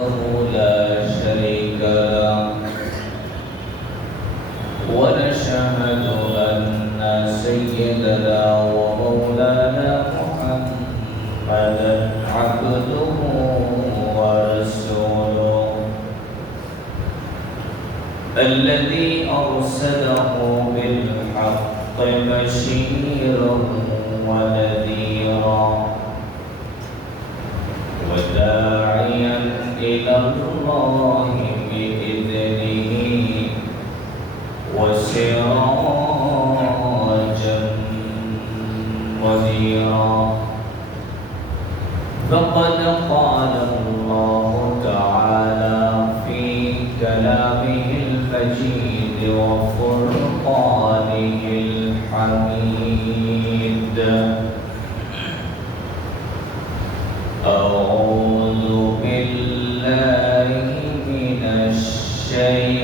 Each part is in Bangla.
لا شريك له ونشهد أن سيدنا ومولانا محمدا عبده ورسوله الذي أرسله بالحق بشيرا ونذيرا وداعيا إلى الله بإذنه وسراجا منيرا فقد قال الله تعالى في كلامه المجيد وفرقانه الحميد أعوذ بالله من الشيطان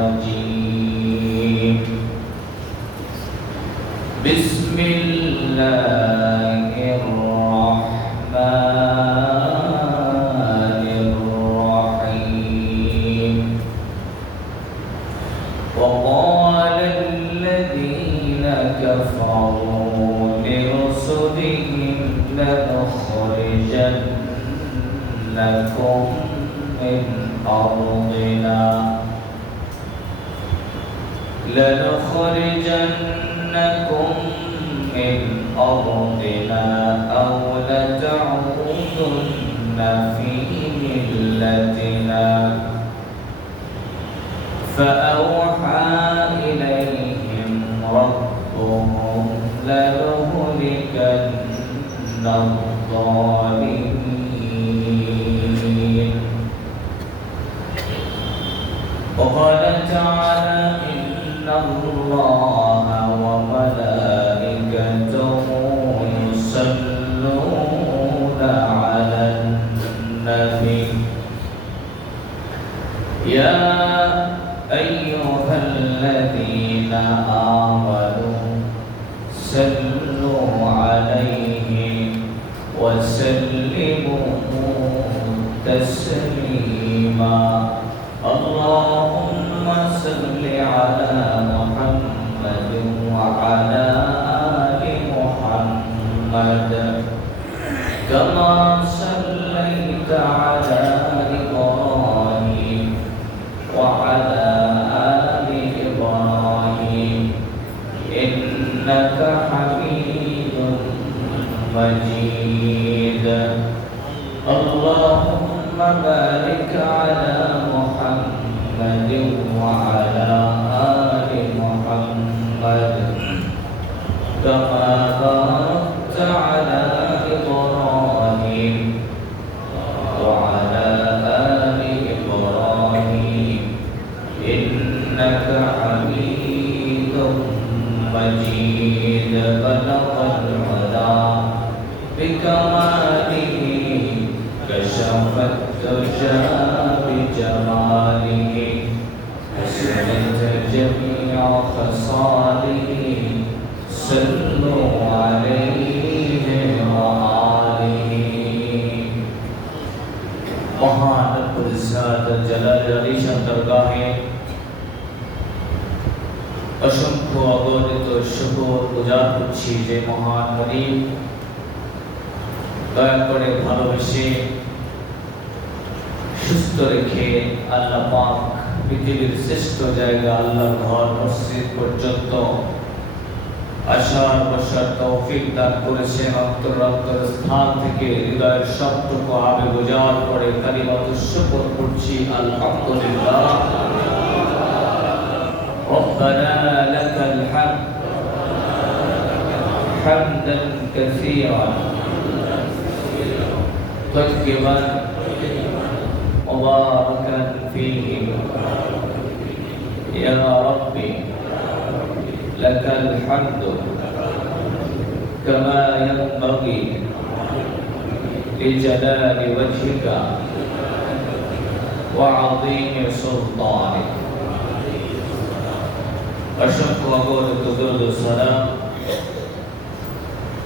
الرجيم بسم الله الرحمن الرحيم وقال الذين كفروا لرسلهم لنخرجنكم من أرضنا أو لتعودن في ملتنا فأوحى إليهم ربهم لنهلكن الظالمين وقال تعالى إن الله وملائكته يصلون على النبي يا أيها الذين آمنوا صلوا عليه وسلموا تسليما اللهم صل على محمد وعلى آل محمد كما صليت على إبراهيم وعلى آل إبراهيم إنك حميد مجيد اللهم بارك على محمد وعلى آل محمد كما باركت على إبراهيم وعلى آل إبراهيم إنك حميد مجيد بلغ العلا بكماله كشف الدجى بجماله حسنت جميع خصاله صلوا عليه وآله মহান পরিসাদ জালাল আলিশান দরগাহে অসংখ্য অগণিত শুকর গুজার করছি যে মহান মালিক দয়া করে ভালোবেসে সুস্থ রেখে আল্লাহ পাক পৃথিবীর শ্রেষ্ঠ জায়গা আল্লাহর ঘর মসজিদ পর্যন্ত আসার বসার তৌফিক দান করেছেন অন্তর স্থান থেকে হৃদয়ের সবটুকু আবেগ উজাড় করে কালিমাতুশ শুকর করছি আলহামদুলিল্লাহ ربنا لك الحمد حمدا كثيرا طيبا مباركا فيه يا ربي لك الحمد كما ينبغي لجلال وجهك وعظيم سلطانك أشهد وأقول تدرد السلام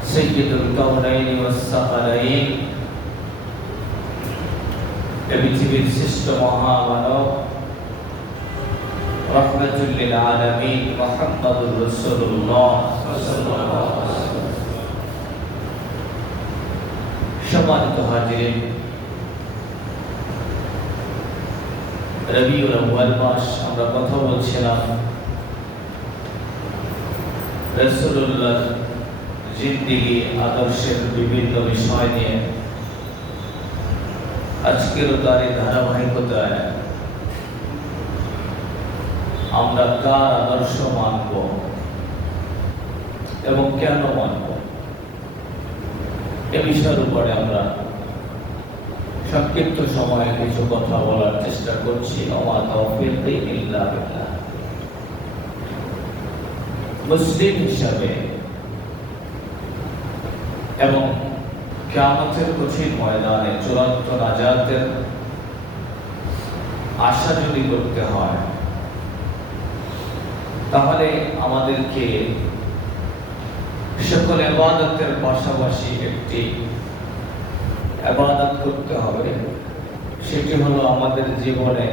سيد الكونين والثقلين পৃথিবীর শ্রেষ্ঠ মহামানব রাহমাতুল লিল আলামিন মুহাম্মদুর রাসূলুল্লাহ সাল্লাল্লাহু আলাইহি ওয়াসাল্লাম। সম্মানিত হাজিরিন, রবিউল আউয়াল মাস আমরা কথা বলছিলাম রাসূলুল্লাহ জিন্দেগি আদর্শের বিভিন্ন বিষয় নিয়ে। আজকের তারই ধারাবাহিকতায় আমরা কার আদর্শ মানব এবং কেন মানব এ বিষয়ের উপরে আমরা সংক্ষিপ্ত সময়ে কিছু কথা বলার চেষ্টা করছি। ওয়া তাওফীক ইল্লা বিল্লাহ। মুসলিম হিসাবে এবং কিয়ামতের কঠিন ময়দানে চূড়ান্ত নাজাতের আশা যদি করতে হয়, তাহলে আমাদেরকে সকল ইবাদতের পাশাপাশি একটি ইবাদত করতে হবে। সেটি হলো আমাদের জীবনে,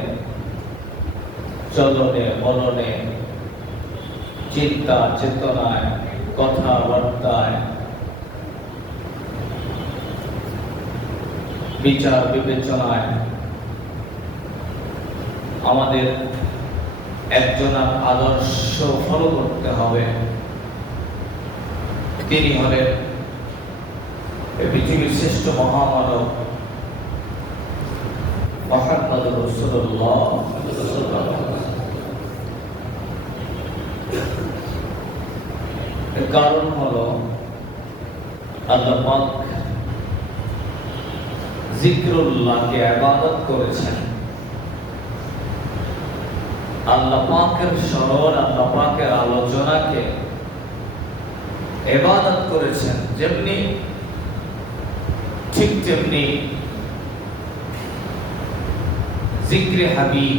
চলনে, বলনে, চিন্তা চেতনায়, কথাবার্তায়, বিচার বিবেচনায় আমাদের একজনের আদর্শ ফলো করতে হবে। তিনি হলেন পৃথিবীর শ্রেষ্ঠ মহামানব মুহাম্মদুর রাসূলুল্লাহ সাল্লাল্লাহু আলাইহি ওয়াসাল্লাম। এর কারণ হলো আল্লাহ পাক জিকরুল্লাহকে ইবাদত করেছেন। আল্লাহ পাকের স্মরণ, আল্লাহ পাকের আলোচনাকে ইবাদত করেছেন। যেমনি ঠিক তেমনি জিক্রে হাবিব,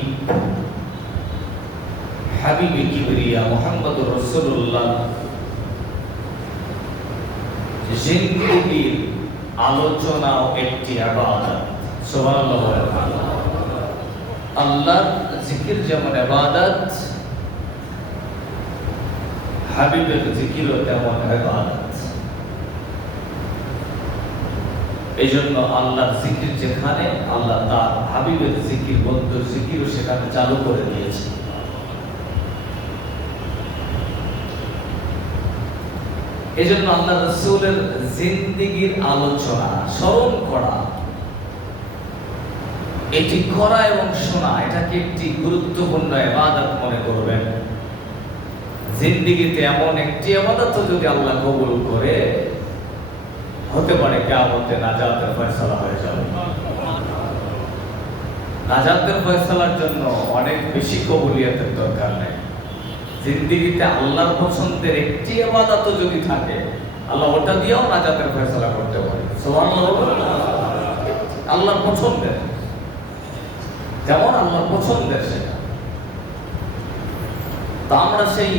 হাবিবে কিবরিয়া মুহাম্মদুর রাসূলুল্লাহ জিন্দেগির আলোচনাও একটি ইবাদত। সুবহানাল্লাহ। আল্লাহর জিকির যেমন ইবাদত, হাবিবের জিকিরও তেমন ইবাদত। এই জন্য আল্লাহর জিকির যেখানে, আল্লাহ তার হাবিবের জিকির, বন্ধুর জিকিরও সেখানে চালু করে দিয়েছে। এই জন্য আল্লাহ রাসূলের জিন্দেগির আলোচনা, স্মরণ করা, এটি করা এবং শোনা, এটাকে একটি গুরুত্বপূর্ণ ইবাদত মনে করবেন। জিন্দেগিতে এমন একটি ইবাদত যদি আল্লাহ কবুল করে, হতে পারে কিয়ামতে নাজাতের ফয়সালা হয়ে যাবে। নাজাতের ফয়সালার জন্য অনেক বেশি কবুলিয়তের দরকার নেই। জিন্দেগিতে আল্লাহর পছন্দের একটি ইবাদত যদি থাকে, আল্লাহ ওটা দিয়েও নাজাতের ফয়সালা করতে পারে। সুবহানাল্লাহ। আল্লাহর পছন্দের, যেমন আল্লাহর পছন্দের সেটা। তা আমরা সেই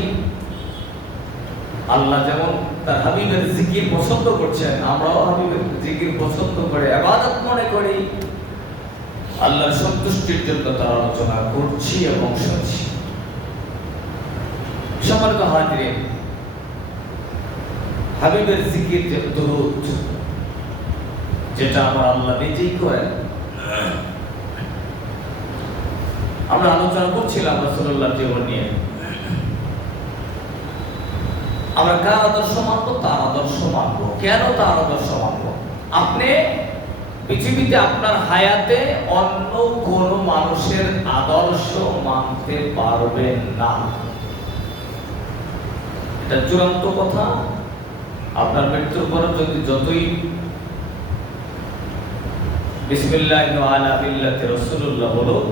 আল্লাহ যেমন তার হাবিবের জিকির পছন্দ করছেন, আমরাও হাবিবের জিকির পছন্দ করে ইবাদত মনে করি। আল্লাহর সন্তুষ্টির জন্য তার আলোচনা করছি এবং শুনছি। সম্মানিত হাজিরিন, হাবিবের জিকির যে দরুদ, যেটা আমার আল্লাহ নিজেই করেন, আমরা আলোচনা করছিলাম রাসূলুল্লাহর জীবন নিয়ে। আমরা কার আদর্শ মানব? তার আদর্শ মানব। কেন তার আদর্শ মানব? আপনি পৃথিবীতে আপনার হায়াতে অন্য কোন মানুষের আদর্শ মানতে পারবেন না। এটা চূড়ান্ত কথা। আপনার মৃত্যুর পর যদি যতই বিসমিল্লাহ আলা মিল্লাতি রাসূলুল্লাহ বলুক,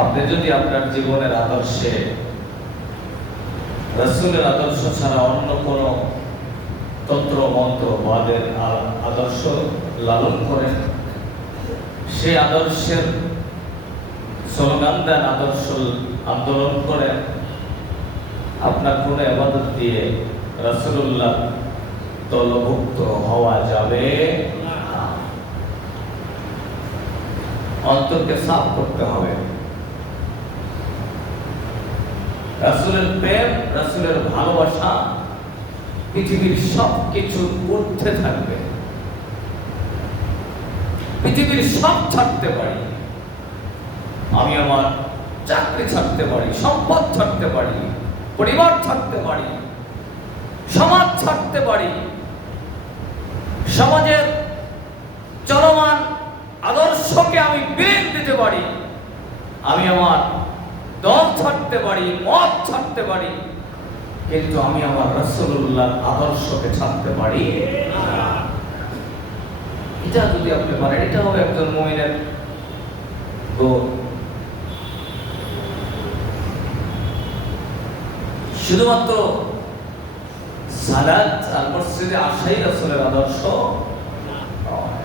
আপনি যদি আপনার জীবনের আদর্শে রাসূলের আদর্শ ছাড়া অন্য কোন তন্ত্র মন্ত্র বাদের আদর্শ লালন করেন, সে আদর্শের স্লোগান দেন, আদর্শ আন্দোলন করেন, আপনার কোন ইবাদত দিয়ে রাসূলুল্লাহ দলভুক্ত হওয়া যাবে না। অন্তরকে সাফ করতে হবে। রাসূলের প্রেম, রাসূলের ভালোবাসা পৃথিবীর সব কিছুর ঊর্ধ্বে থাকবে। পৃথিবীর সব ছাড়তে পারি, আমি আমার চাকরি ছাড়তে পারি, সম্পদ ছাড়তে পারি, পরিবার ছাড়তে পারি, সমাজ ছাড়তে পারি, সমাজের চলমান আদর্শকে আমি বিলীন দিতে পারি, আমি আমার দল ছাড়তে পারি, মত ছাড়তে পারি, কিন্তু আমি আমার রাসূলুল্লাহর আদর্শকে ছাড়তে পারি না। এটা যদি আপনি পারেন, এটা হবে একজন মুমিনের গুণ। শুধুমাত্র সালাত আর মসজিদে আসাই রাসূলের আদর্শ নয়।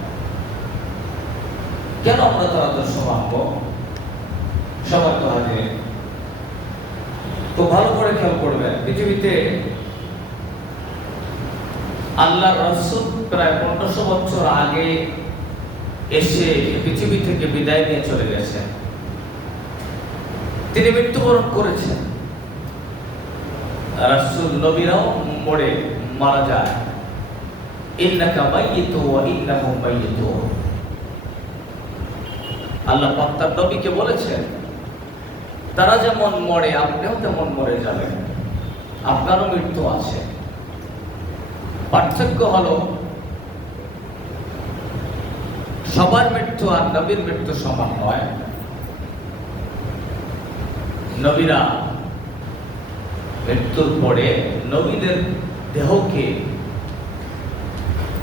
কেন আমরা তার আদর্শ মানব? সবার তো হাজির, তো ভালো করে খেয়াল করবেন। পৃথিবীতে আল্লাহর রাসূল প্রায় 1500 বছর আগে এসে পৃথিবী থেকে বিদায় নিয়ে চলে গেছেন। তিনি মৃত্যুবরণ করেছেন। রাসূল নবীরাও মরে মারা যায়। ইন্নাকা মাইয়িতুন ওয়া ইন্নাহুম মাইয়িতুন। আল্লাহ পাক তার নবীকে বলেছেন, তারা যেমন মরে আপনিও তেমন মরে যাবেন, আপনারও মৃত্যু আছে। পার্থক্য হলো সবার মৃত্যু আর নবীর মৃত্যু সমান নয়। নবীরা মৃত্যুর পরে নবীদের দেহকে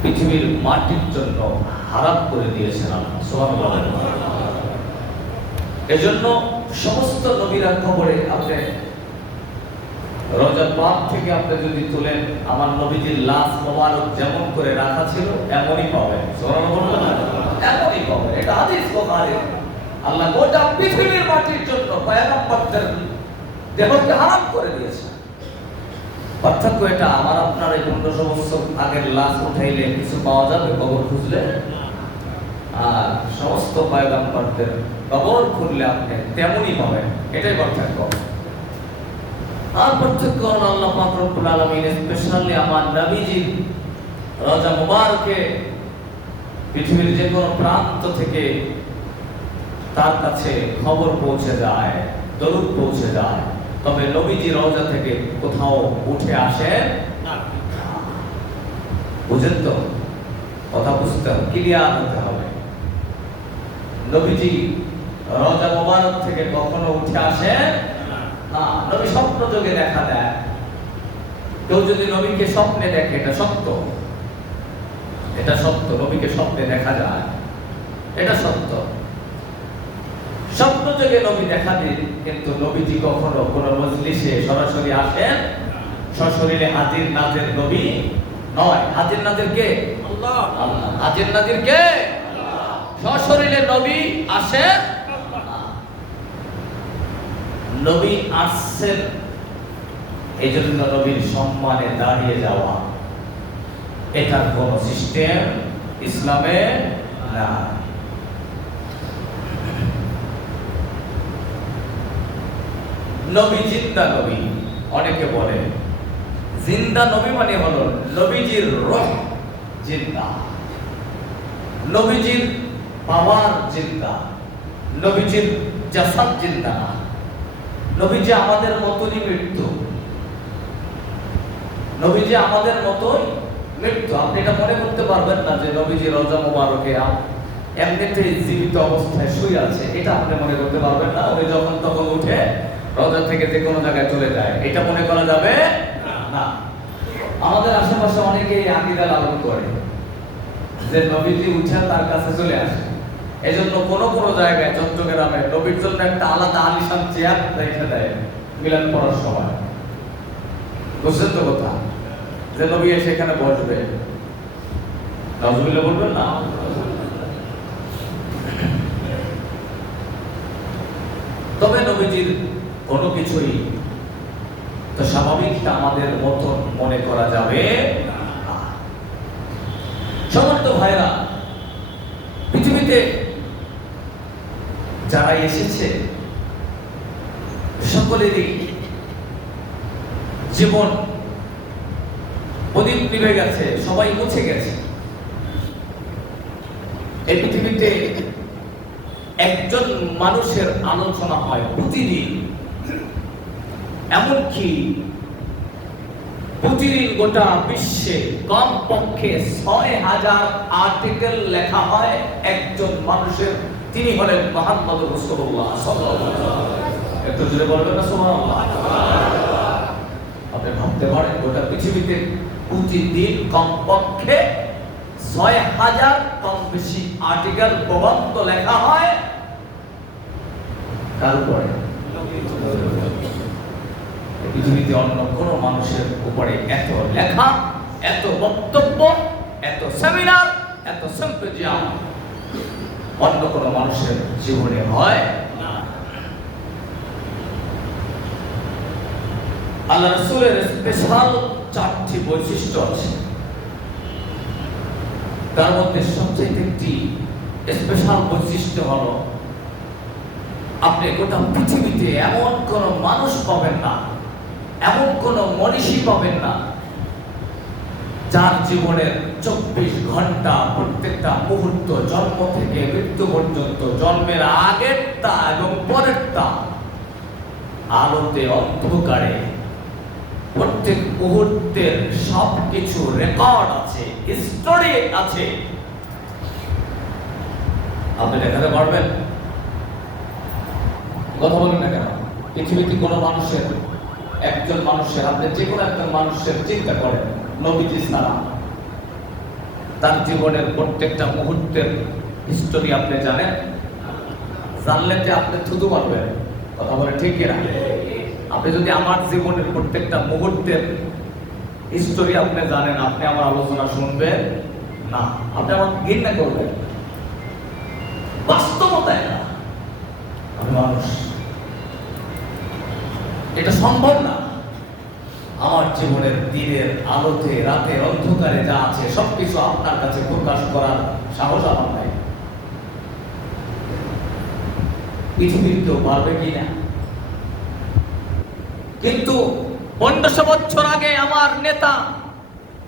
পৃথিবীর মাটির জন্য হারাম করে দিয়েছেন আল্লাহ সুবহানাল্লাহ। এজন্য সমস্ত নবীরা খবরে আপনি রজব পাক থেকে আপনি যদি তুলেন, আমার নবীজির লাশ মোবারক যেমন করে রাখা ছিল এমনই পাবেন। সুবহানাল্লাহ, এমনই পাবেন। এটা হাদিস বুখারী। আল্লাহ গোটা পৃথিবীর মাটির জন্য পয়গম্বরদের দেহকে হারাম করে দিয়েছে। পার্থক্য এটা, আমার আপনার এই 1500 বছর আগের লাশ উঠাইলে কিছু পাওয়া যাবে কবর খুঁজলে? আর সমস্ত পয়গম্বরদের কবর খুললে আপনি তেমনই পাবেন। এটাই পার্থক্য। আর পার্থক্য হলো আল্লাহ পাক রব্বুল আলামিন স্পেশালি আমার নবীজির রওজা মুবারকে পৃথিবীর যে কোনো প্রান্ত থেকে তার কাছে খবর পৌঁছে যায়, দরুদ পৌঁছে যায়, তবে নবীজি রওজা থেকে কোথাও উঠে আসেন না। বুঝেন তো? কথা বুঝতে হবে, ক্লিয়ার হতে হবে। নবীজি রওজা মুবারক থেকে কখনো উঠে আসেন না। নবী স্বপ্ন যোগে দেখা দেয়। কেউ যদি নবীকে স্বপ্নে দেখে, এটা সত্য, এটা সত্য। নবীকে স্বপ্নে দেখা যায়, এটা সত্য। স্বপ্ন যোগে নবী দেখা দিন, কিন্তু নবীজি কখনো কোনো মজলিসে সরাসরি আসেন, সশরীরে হাজির নাজির নবী নয়। হাজির নাজির কে? আল্লাহ। হাজির নাজির কে? আল্লাহ। সশরীরে নবী আসেন। নবী আসছেন, এই জন্য নবীর সম্মানে দাঁড়িয়ে যাওয়া, এটার কোন সিস্টেম ইসলামে না। নবী জিন্দা নবী, অনেকে বলে জিন্দা নবী মানে হলো নবীজির রূহ জিন্দা, নবীজির পাওয়ার জিন্দা, নবীজির জাসাদ জিন্দা না। নবীজি আমাদের মতই মৃত্যু, নবীজি আমাদের মতই মৃত্যু। আপনি এটা মনে করতে পারবেন না যে নবীজি রওজা মুবারকে এমনিতেই জীবিত অবস্থায় শুয়ে আছে, এটা আপনি মনে করতে পারবেন না। উনি যখন তখন উঠে রওজা থেকে যে কোনো জায়গায় চলে যায়, এটা মনে করা যাবে না। আমাদের আশেপাশে অনেকেই আকীদা লালন করে যে নবীজি উঠে তার কাছে চলে আসে। এজন্য কোন কোন জায়গায় চট্টগ্রামে নবীর জন্য একটা আলাদা আলিশান চেয়ার রেখে দেয় মিলাদ পড়ার সময়। বুঝছেন তো কথা, যে নবী এসে এখানে বসবে। নাউজুবিল্লাহ বলবেন না? তবে নবীজির কোনো কিছুই তো স্বাভাবিক আমাদের মতন মনে করা যাবে না। সম্মানিত ভাইরা, পৃথিবীতে যারা এসেছে সকলেরই জীবন প্রদীপ নিভে গেছে, সবাই মুছে গেছে। এই পৃথিবীতে একজন মানুষের আলোচনা হয় প্রতিদিন, এমনকি প্রতিদিন গোটা বিশ্বে কমপক্ষে ৬,০০০ আর্টিকেল লেখা হয় একজন মানুষের, তিনি হলেন মুহাম্মদ রাসূলুল্লাহ সাল্লাল্লাহু আলাইহি ওয়াসাল্লাম। একটু জোরে বলবেন না সুবহানাল্লাহ। আপনি ভাবতে পারেন গোটা পৃথিবীতে প্রতিদিন কমপক্ষে ৬,০০০ কম বেশি আর্টিকেল প্রবন্ধ লেখা হয় কার উপরে? পৃথিবীতে অন্য কোন মানুষের উপরে এত লেখা, এত বক্তব্য, এত সেমিনার, এত সিম্পোজিয়াম অন্য কোন মানুষের জীবনে হয় না। আল্লাহ রাসূলের স্পেশাল 4টি বৈশিষ্ট্য আছে, তার মধ্যে সবচেয়ে একটি স্পেশাল বৈশিষ্ট্য হলো আপনি গোটা পৃথিবীতে এমন কোন মানুষ পাবেন না, এমন কোন মনীষী পাবেন না যার জীবনের 24 ঘন্টা প্রত্যেকটা মুহূর্ত, জন্ম থেকে মৃত্যু পর্যন্ত, জন্মের আগেরটা এবং পরেরটা আলোতে অন্ধকারে প্রত্যেক মুহূর্তের সবকিছু রেকর্ড আছে, স্টোরি আছে। আপনি দেখাতে পারবেন? কথা বলেন না কেন? পৃথিবীতে কোনো মানুষের, একজন মানুষের, আপনি যে কোনো একজন মানুষের চিন্তা করেন নবীজি ছাড়া, তার জীবনের প্রত্যেকটা মুহূর্তের হিস্টোরি আপনি জানেন? জানলে যে আপনি থুতু পারবেন। কথা বলে ঠিক কিনা? আপনি যদি আমার জীবনের প্রত্যেকটা মুহূর্তের হিস্টোরি আপনি জানেন, আপনি আমার আলোচনা শুনবেন না, আপনি আমার ঘৃণা করবেন। বাস্তবতায় না, আমি মানুষ, এটা সম্ভব না। আমার জীবনের দিনের আলোতে, রাতের অন্ধকারে যা আছে সবকিছু আপনার কাছে প্রকাশ করার সাহস আমার নাই। পৃথিবীর কেউ পারবে কিনা? কিন্তু 1500 বছর আগে আমার নেতা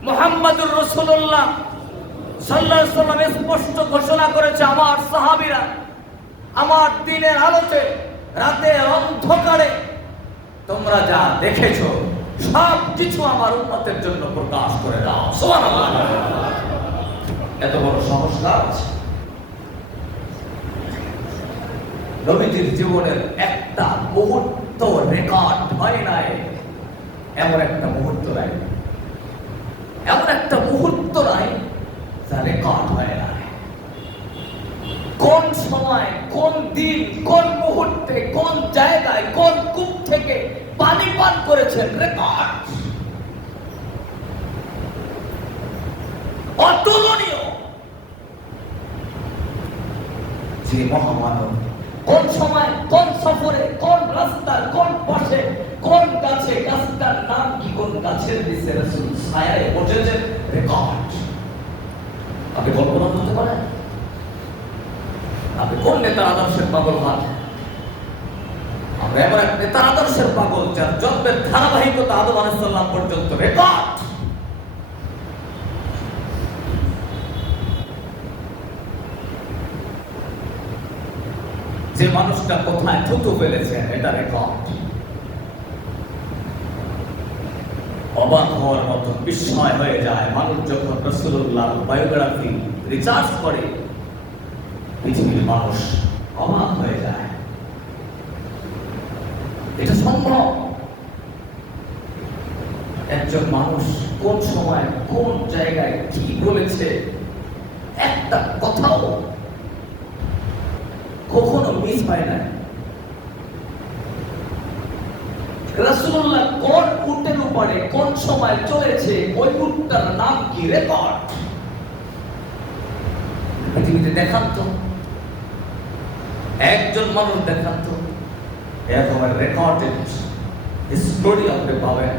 মুহাম্মদুর রাসূলুল্লাহ সাল্লাল্লাহু আলাইহি ওয়াসাল্লাম স্পষ্ট ঘোষণা করেছে, আমার সাহাবীরা আমার দিনের আলোতে, রাতের অন্ধকারে তোমরা যা দেখেছো সব কিছু আমার উম্মতের জন্য প্রকাশ করে দাও। সুবহানাল্লাহ। এত বড় সংস্কার আছে। নবীজির জীবনের একটা মুহূর্ত রেকর্ড হয় নাই, এমন একটা মুহূর্ত নাই, এমন একটা মুহূর্ত নাই যা রেকর্ড হয় না। কোন সময়, কোন দিন, কোন মুহূর্তে, কোন জায়গায়, কোন কূপ থেকে পানি পান করেছেন, রেকর্ড। অতুলনীয় যে মহামানব কোন সময়, কোন সফরে, কোন রাস্তার, কোন পাশে, কোন গাছে, গাছটার নাম কি, কোন গাছের নিচে রাসূল ছায়ায় বসেছেন, রেকর্ড। আপনি কল্পনা করতে পারেন? আপনি কোন নেতার আদর্শের পাগল হন? আমরা এবার এক নেতার আদর্শের পাগল যার জন্মের ধারাবাহিকতা আদম আলাইহিস সালাম পর্যন্ত রেকর্ড। যে মানুষটা কোথায় থুতু ফেলেছেন, এটা রেকর্ড। অবাক হওয়ার মতো, বিস্ময় হয়ে যায় মানুষ যখন রাসূলুল্লাহ বায়োগ্রাফি রিসার্চ করে। পৃথিবীর মানুষ অবাক হয়ে যায়, এটা সম্ভব? একজন মানুষ কোন সময়, কোন জায়গায় কি বলেছে, একটা কথাও কখনো মিস হয় না। রাসূলুল্লাহ কোন উটের উপরে কোন সময় চলেছে, ওই উটটার নাম কি, রেকর্ড। পৃথিবীতে দেখান তো, একজন মানুষ দেখান তো এরকম রেকর্ডেড স্টোরি আপনি পাবেন।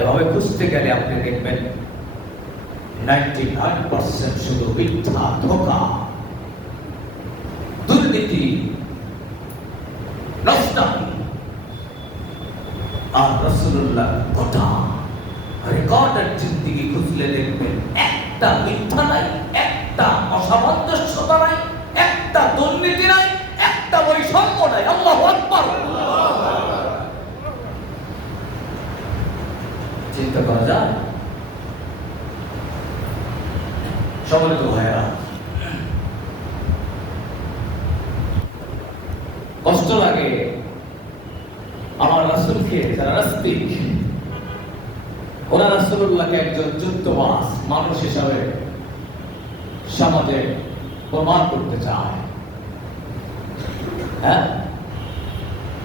এভাবে খুঁজতে গেলে আপনি দেখবেন 99% শুধু মিথ্যা, ধোঁকা, দুর্নীতি, নষ্টামি। আর রাসূলুল্লাহ গোটা রেকর্ডের জিন্দেগি খুঁজলে দেখবেন একটা মিথ্যা নাই, একটা অসামঞ্জস্যতা নাই, একটা দুর্নীতি নাই, একটা বৈষম্য নাই। আল্লাহু আকবার। চিন্তা করা যায়? সম্মানিত ভাইরা, কষ্ট লাগে আমার রাসূলকে যারা নাস্তিক, ওরা রাসূলুল্লাহকে একজন যুদ্ধবাজ মানুষ হিসাবে সমাজে প্রমাণ করতে চায়। হ্যাঁ,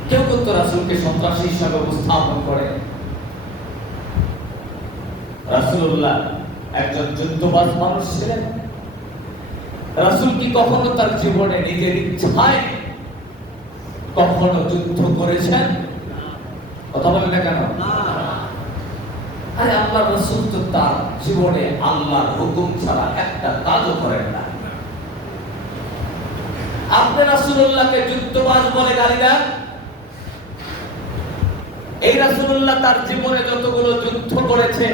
কেউ কেউ তো রাসূলকে সন্ত্রাসী হিসাবে উপস্থাপন করে। রাসূলুল্লাহ একজন যুদ্ধবাজ মানুষ ছিলেন। রাসূল কি কখনো তার জীবনে নিজের ইচ্ছায় কখনো যুদ্ধ করেছেন? কথা বলেন না কেন? আরে আল্লাহর রাসূল তো তার জীবনে আল্লাহর হুকুম ছাড়া একটা কাজও করেন না। আপনি রাসূলুল্লাহকে যুদ্ধবাজ বলে গালি দেন? এই রাসূলুল্লাহ তার জীবনে যতগুলো যুদ্ধ করেছে,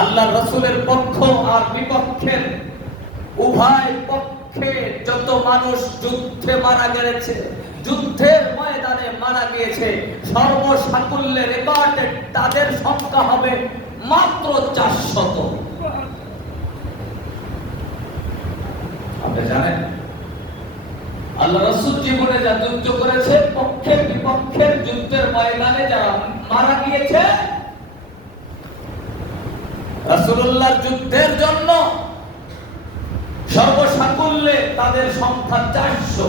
আল্লাহর রাসূলের পক্ষ আর বিপক্ষের উভয় পক্ষে যত মানুষ যুদ্ধে মারা গেছে, যুদ্ধের ময়দানে মারা গিয়েছে, সর্বসাকুল্যে রেকর্ডে তাদের সংখ্যা হবে মাত্র 400। আপনি জানেন আল্লাহ রাসূল জীবনে যা যুদ্ধ করেছে, পক্ষের বিপক্ষের যুদ্ধের ময়দানে যারা মারা গিয়েছে, রাসূলুল্লাহর যুদ্ধের জন্য সর্বসাকুল্যে তাদের সংখ্যা 400।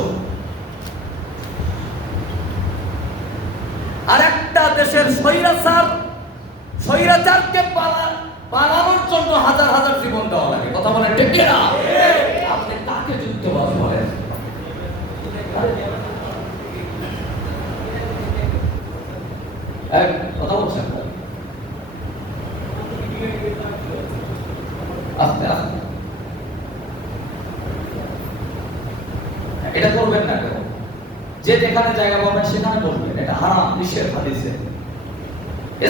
আর একটা দেশের স্বৈরাচারকে পালানোর জন্য হাজার হাজার জীবন দেওয়া লাগে। কথা বলেন ঠিক কিনা? আপনি কাকে যুদ্ধবাজ বলেন? কথা বলছেন আস্তে আস্তে, এটা করবেন না কেন? যে যেখানে জায়গা পাবেন সেখানে বলবেন, এটা হারাম, নিষেধ হাদিসে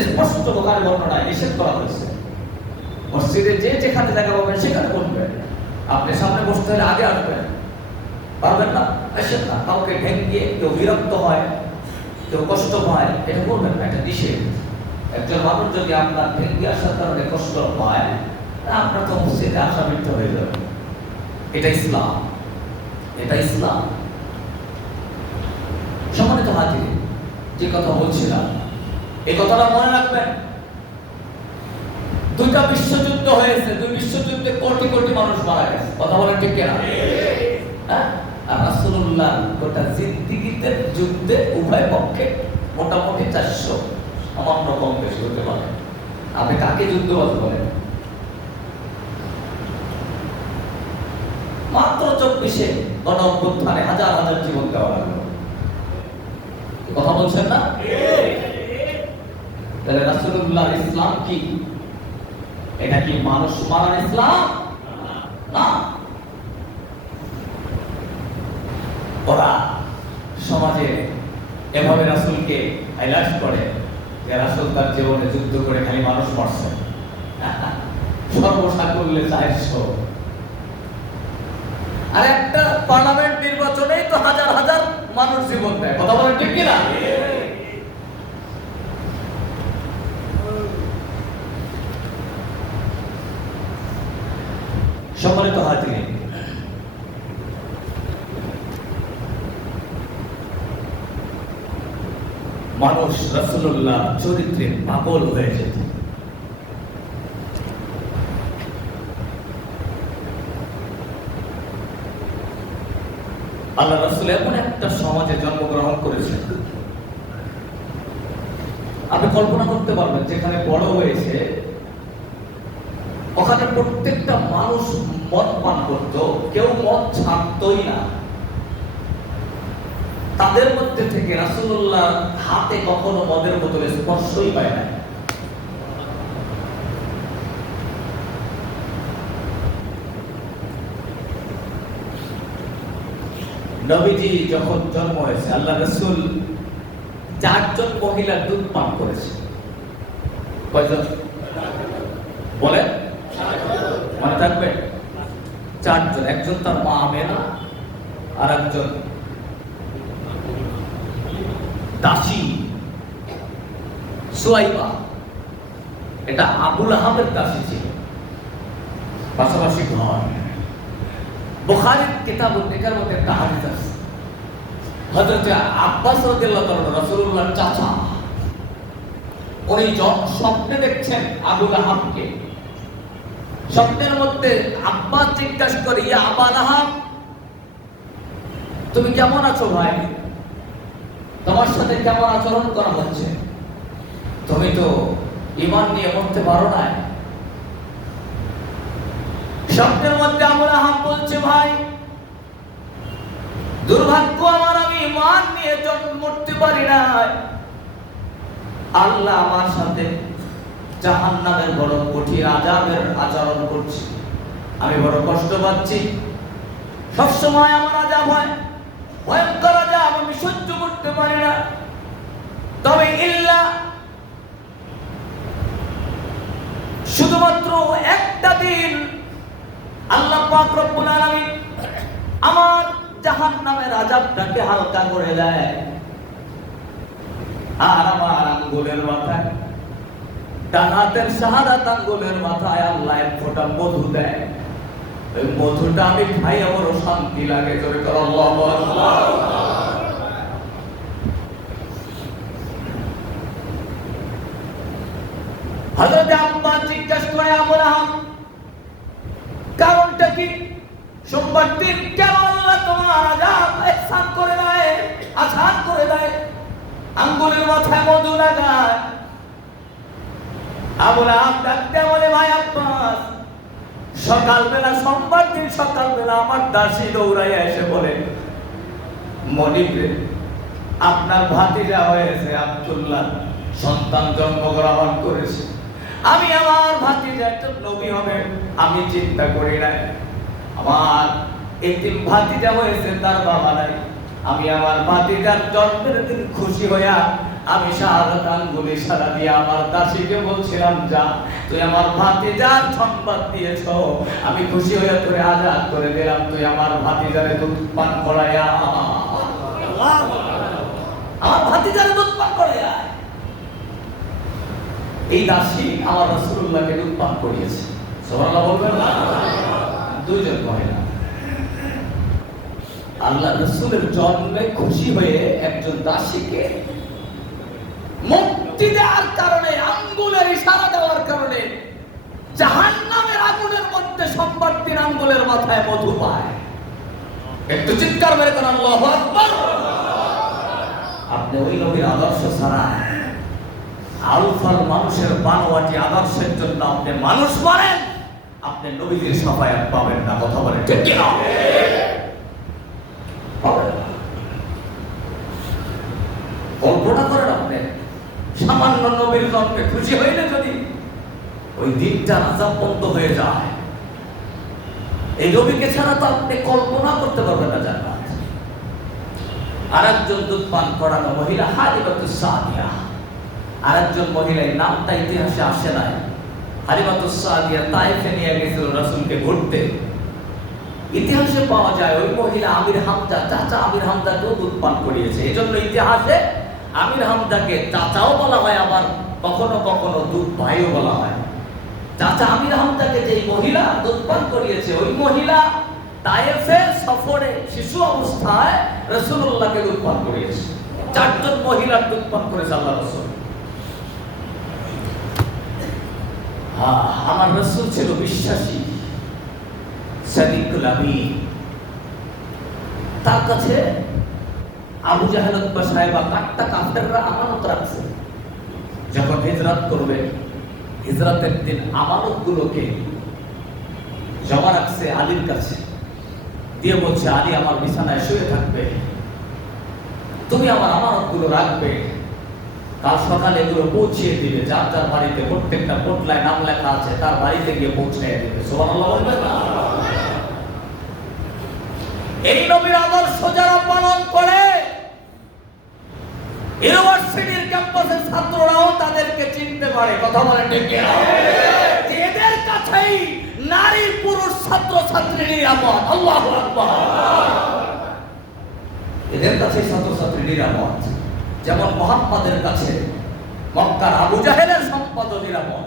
স্পষ্ট বুখারী বর্ণনায় নিষেধ করা হয়েছে। মসজিদে যে যেখানে জায়গা পাবেন সেখানে বলবেন। আপনি সামনে বসতে হলে আগে আসবেন, পারবেন না আসেন না। কাউকে ঢেঙ্গিয়ে কেউ বিরক্ত হয়, কেউ কষ্ট পায়, এটা বলবেন না, এটা নিষেধ। একজন মানুষ যদি আপনার ঢেঙ্গি আসার কারণে কষ্ট পায়, আপনার তো মসজিদে আসা বৃদ্ধ হয়ে যাবে। এটা ইসলাম, এটা ইসলাম। সম্মানিত হাজির, যে কথা বলছিলাম এই কথাটা মনে রাখবেন। দুইটা বিশ্বযুদ্ধ হয়েছে, দুই বিশ্বযুদ্ধে কোটি কোটি মানুষ মারা গেছে। কথা বলেন ঠিক কিনা? হ্যাঁ, আর রাসূলুল্লাহ গোটা জিন্দেগিতে যুদ্ধে উভয় পক্ষে মোটামুটি 400, সামান্য কম বেশি হতে পারে। আপনি কাকে যুদ্ধবাজ বলেন? মাত্র 24-এ গণ-অভ্যুত্থানে হাজার হাজার জীবন দেওয়া লাগলো। কথা বলছেন না? তাহলে রাসূলুল্লাহ ইসলাম কি? এটা কি মানুষ মারার ইসলাম না। ওরা সমাজে এভাবে রাসূলকে হাইলাইট করে যে রাসূল তার জীবনে যুদ্ধ করে খালি মানুষ মারছে, সর্বসাকুল্যে 400। আর একটা পার্লামেন্ট নির্বাচনেই তো হাজার হাজার মানুষ জীবন দেয়। কথা বলেন ঠিক কিনা? সম্মানিত হাজিরিন, মানুষ রাসূলুল্লাহ চরিত্রে পাগল হয়ে যেত। আল্লাহ রাসূল এমন একটা সমাজে জন্মগ্রহণ করেছেন, আপনি কল্পনা করতে পারবেন যেখানে বড় হয়েছে ওখানে প্রত্যেকটা মানুষ মদ পান করত, কেউ মদ ছাড়তই না। তাদের মধ্যে থেকে রাসূলুল্লাহ হাতে কখনো মদের বোতলে স্পর্শই পায় না। নবীজি যখন জন্ম হয়েছে আল্লাহ রাসূল 4 জন মহিলার দুধ পান করেছে। কয়জন বলেন? মনে থাকবে? 4 জন। একজন তার মা আমেনা, আর একজন দাসী সুয়াইবা, এটা আবুল আহাবের দাসী ছিল। পাশাপাশি ঘর। বুখারীর কিতাবুল নিকার মধ্যে একটা হাদিস আছে, হযরত আব্বাস রাদিয়াল্লাহু তাআলা রাসূলুল্লাহর চাচা, উনি স্বপ্নে দেখছেন আবুল আহাবকে। স্বপ্নের মধ্যে আব্বাস জিজ্ঞাসা করে, ইয়া আবুল আহাব, তুমি কেমন আছো ভাই? তোমার সাথে কেমন আচরণ করা হচ্ছে? তুমি তো ঈমান নিয়ে মরতে পারো না। স্বপ্নের মধ্যে আবুল আহাব বলছে, ভাই দুর্ভাগ্য আমার, আমি ঈমান নিয়ে মরতে পারি না। আল্লাহ আমার সাথে জাহান্নামের বড় কঠিন আযাবের আচরণ করছে, আমি বড় কষ্ট পাচ্ছি। সবসময় আমার আযাব হয়, ভয়ঙ্কর আযাব, আমি সহ্য করতে পারি না। তবে ইল্লা শুধুমাত্র একটা দিন আল্লাহ পাক রব্বুল আলামিন আমার জাহান্নামের আযাবটাকে হালকা করে দেয়, আর আমার আঙ্গুলের মাথায়, ডান হাতের শাহাদাত আঙ্গুলের মাথায় আল্লাহ এক ফোঁটা মধু দেয়। ওই মধুটা আমি খাই, আমার শান্তি লাগে। জোরে করে আল্লাহু আকবার। হযরত আব্বাস জিজ্ঞাসা করে, আবুল আহাব কারণটা কি? সোমবার দিন কেন আল্লাহ তোমার আযাব ihsan করে দেয়, আসান করে দেয়, আঙ্গুলের মাথায় মধু লাগায়? আবুল আহাব ডাকতে বলে, ভাই আব্বাস, সকালবেলা, সোমবার দিন সকালবেলা আমার দাসী দৌড়াইয়া এসে বলে, মনিব রে, আপনার ভাতিজা হয়েছে, আব্দুল্লাহ সন্তান জন্মগ্রহণ করেছে। আমি আমার ভাতিজা তো নবী হবে আমি চিন্তা করি না। আমার এতিম ভাতিজা হয়েছে, তার বাবা নাই। আমি আমার ভাতিজার জন্মের দিন খুশি হইয়া আমি শাহাদাত আঙ্গুল ইশারা দিয়ে আমার দাসীকে বলছিলাম, যা তুই আমার ভাতিজার সংবাদ দিয়েছ, আমি খুশি হইয়া তোরে আজাদ করে দিলাম, তুই আমার ভাতিজারে দুধ পান করাইয়া, আমার ভাতিজারে দুধ পান করাইয়া। এই দাসী আমার রাসূলুল্লাহকে দুধ পান করিয়েছে। সুবহানাল্লাহ বলবেন না? 2 জন মহিলা আল্লাহ রাসূলের জন্মে খুশি হয়ে একজন দাসীকে মুক্তি দেওয়ার কারণে, আঙ্গুলের ইশারা দেওয়ার কারণে জাহান্নামের আগুনের মধ্যে সোমবার দিন আঙ্গুলের মাথায় মধু পায়। একটু চিৎকার মেরে কোন আল্লাহু আকবার। আপনি ওই নবীর আদর্শ ছাড়া আলফার মানুষের বানোয়াটি আদর্শের জন্য আপনি মানুষ মারেন, আপনি নবীদের সাফায়াত পাবেন না। কথা বলেন ঠিক কি না? কল্পনা করেন আপনি সামান্য নবীর জন্মে খুশি হইলে যদি ওই দিনটা আযাব বন্ধ হয়ে যায়, এই নবীকে ছাড়া তো আপনি কল্পনা করতে পারবেন না জান্নাত। আরেকজন দুধ পান করানো মহিলা হালিমাতুস সাদিয়া, আরেকজন মহিলা, এই নামটা ইতিহাসে আসে নাই। হালিমাতুস সাদিয়া তায়েফে নিয়ে গেছিল রাসূলকে ঘুরতে। ইতিহাসে পাওয়া যায় ওই মহিলা আমির হামজা, চাচা আমির হামজাকেও দুধ পান করিয়েছে। এজন্য ইতিহাসে আমির হামজাকে চাচাও বলা হয়, আবার কখনো কখনো দুধ ভাইও বলা হয়। চাচা আমির হামজাকে যে মহিলা দুধ পান করিয়েছে, ওই মহিলা তায়েফের সফরে শিশু অবস্থায় রাসূলুল্লাহকে দুধ পান করিয়েছে। 4 জন মহিলার দুধ পান করেছে আল্লাহ রাসূল। আমার রাসূল ছিল বিশ্বাসী, সাদিকুল আমিন। তার কাছে আবু জাহেল বা সাহেবা কাট্টা কাফেররা আমানত রাখছে। যখন হিজরত করবে, হিজরতের দিন আমানতগুলোকে জমা রাখছে আলীর কাছে, দিয়ে বলছে, আলী আমার বিছানায় শুয়ে থাকবে, তুমি আমার আমানতগুলো রাখবে, কাল সকালে এগুলো পৌঁছিয়ে দিবে, যার যার বাড়িতে প্রত্যেকটা পোটলায় নাম লেখা আছে তার বাড়িতে গিয়ে পৌঁছাইয়া দিবে। সুবহানাল্লাহ বলবেন না? এই নবীর আদর্শ যারা পালন করে, ইউনিভার্সিটির ক্যাম্পাসের ছাত্ররাও তাদেরকে চিনতে পারে। কথা বলেন ঠিক কিনা? এদের কাছেই নারী পুরুষ ছাত্র ছাত্রী নিরাপদ। আল্লাহু আকবার। এদের কাছে ছাত্র ছাত্রী নিরাপদ, যেমন মুহাম্মাদের কাছে মক্কার আবু জাহেলের সম্পদ নিরাপদ।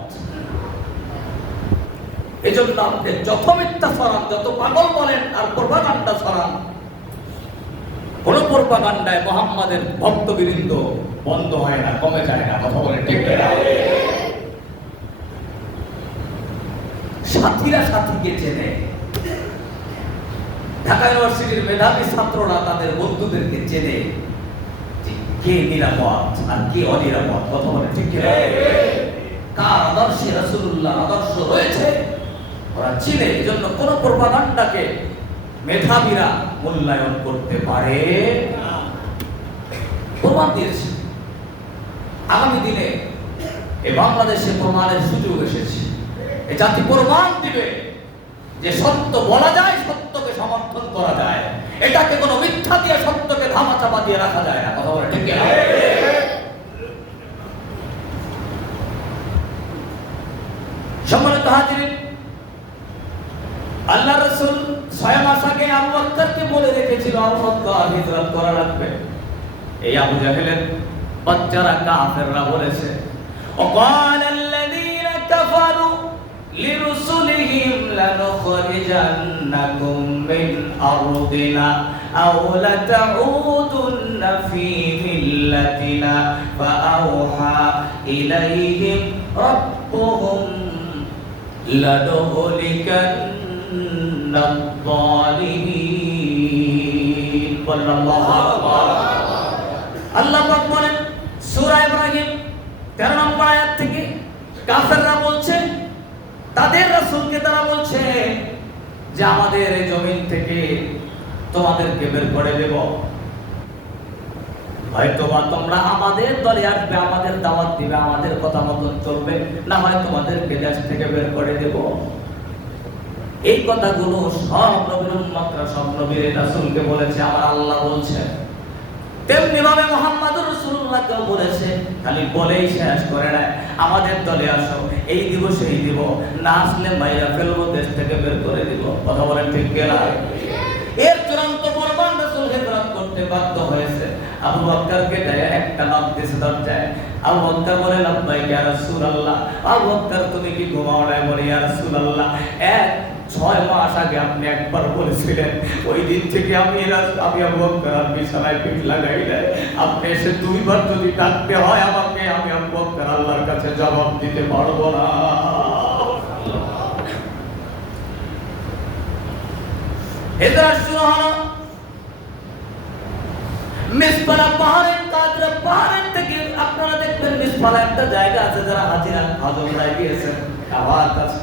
এজন্য আপনি যত মিথ্যা ছড়ান, যত পাগল বলেন আর প্রপাগান্ডা ছড়ান, কোন প্রপাগান্ডায় মুহাম্মাদের ভক্তবৃন্দ বন্ধ হয় না, কমে যায় না। কথা বলেন ঠিক কিনা? সাথীরা সাথীকে চেনে। ঢাকা ইউনিভার্সিটির মেধাবী ছাত্ররা তাদের বন্ধুদেরকে চেনে যে কে নিরাপদ আর কে অনিরাপদ। কথা বলেন ঠিক কিনা? কার আদর্শে রাসূলুল্লাহ আদর্শ রয়েছে ওরা চিনে। এজন্য কোন প্রপাগান্ডাকে মেধাবীরা মূল্যায়ন করতে পারে না। প্রমাণ দিয়েছে। আগামী দিনে এই বাংলাদেশে প্রমাণের সুযোগ এসেছে। এই জাতি প্রমাণ দিবে যে সত্য বলা যায়, সত্যকে সমর্থন করা যায়। এটাকে কোনো মিথ্যা দিয়ে সত্যকে ধামাচাপা দিয়ে রাখা যায় না। কথা বলে ঠিক কিনা? সম্মানিত হাজিরিন, আল্লাহ রাসূল 6 মাস আগে আবু বকরকে বলে রেখেছিল আবু বকর হিজরত করা লাগবে। এই আবু জাহেলের বাচ্চারা কাফেররা বলেছে, وقال الذين كفروا لرسلهم لنخرجنكم من أرضنا أو لتعودن في ملتنا فأوحى إليهم ربهم لنهلكن الظالمين. বলেন আল্লাহু আকবার। আল্লাহ পাক বলেন সূরা ইব্রাহিম 13 নম্বর আয়াত থেকে, কাফেররা বলছে, তাদের রাসূলকে তারা বলছে যে আমাদের এই জমিন থেকে তোমাদেরকে বের করে দেব, হয়তোবা তোমরা আমাদের দলে আসবে, আমাদের দাওয়াত দিবে, আমাদের কথা মতন চলবে, না হয় তোমাদেরকে দেশ থেকে বের করে দেব। এই কথাগুলো সব নবীর উম্মতরা, সব নবীর রাসূলকে বলেছে। আমার আল্লাহ বলছে তেমনি ভাবে মুহাম্মদুর রাসূলুল্লাহকেও বলেছে। খালি বলেই শেষ করে না, আমাদের দলে আসো, এই দিব সেই দিব, না আসলে মাইরা ফেলবো, দেশ থেকে বের করে দিব। কথা বলেন ঠিক কিনা? এর চূড়ান্ত প্রমাণ রাসূল হিজরত করতে বাধ্য হয়েছে। আবু বকরকে দেয়া একটা নক দিয়েছে দরজায়। আবু বকর বলে লাব্বাইক ইয়া রাসূলুল্লাহ। আবু বকর তুমি কি ঘুমাও নাই? বলে ইয়া রাসূলুল্লাহ 6 মাস আগে আপনি একবার বলেছিলেন, ওই দিন থেকে আমি আবু বকর বিছানায় পিঠ লাগাই নাই। আপনি এসে 2 বার যদি ডাকতে হয় আমাকে, আমি আবু বকর আল্লাহর কাছে জবাব দিতে পারবো না। হিজরত শুরু হলো মিসপালা পাহাড়ের, কাদরা পাহাড়ের থেকে। আপনারা দেখবেন মিসপালা একটা জায়গা আছে, যারা হাজিরা হাজরায় গিয়েছেন, কাবার কাছে।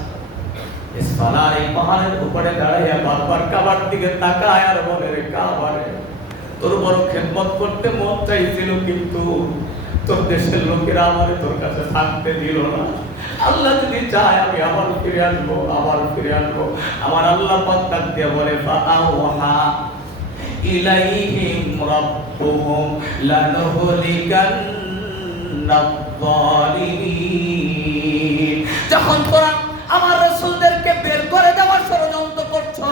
মিসপালার এই পাহাড়ের উপরে দাঁড়াইয়া বারবার কাবার দিকে তাকায় আর বলে, রে কাবারে, তোর বড় খেদমত করতে মন চাইছিল, কিন্তু তোর দেশের লোকেরা আমারে তোর কাছে থাকতে দিল না। আল্লাহ যদি চায় আমি আবার ফিরে আসবো, আবার ফিরে আসবো। আমার আল্লাহ পাক ডাক দিয়ে বলে, ফাআওহা ইলাইহিম রাব্বুহুম লানুহলিকান্না যালিমিন। যখন তোরা আমার রাসূলদেরকে বের করে দেওয়ার ষড়যন্ত্র করছো,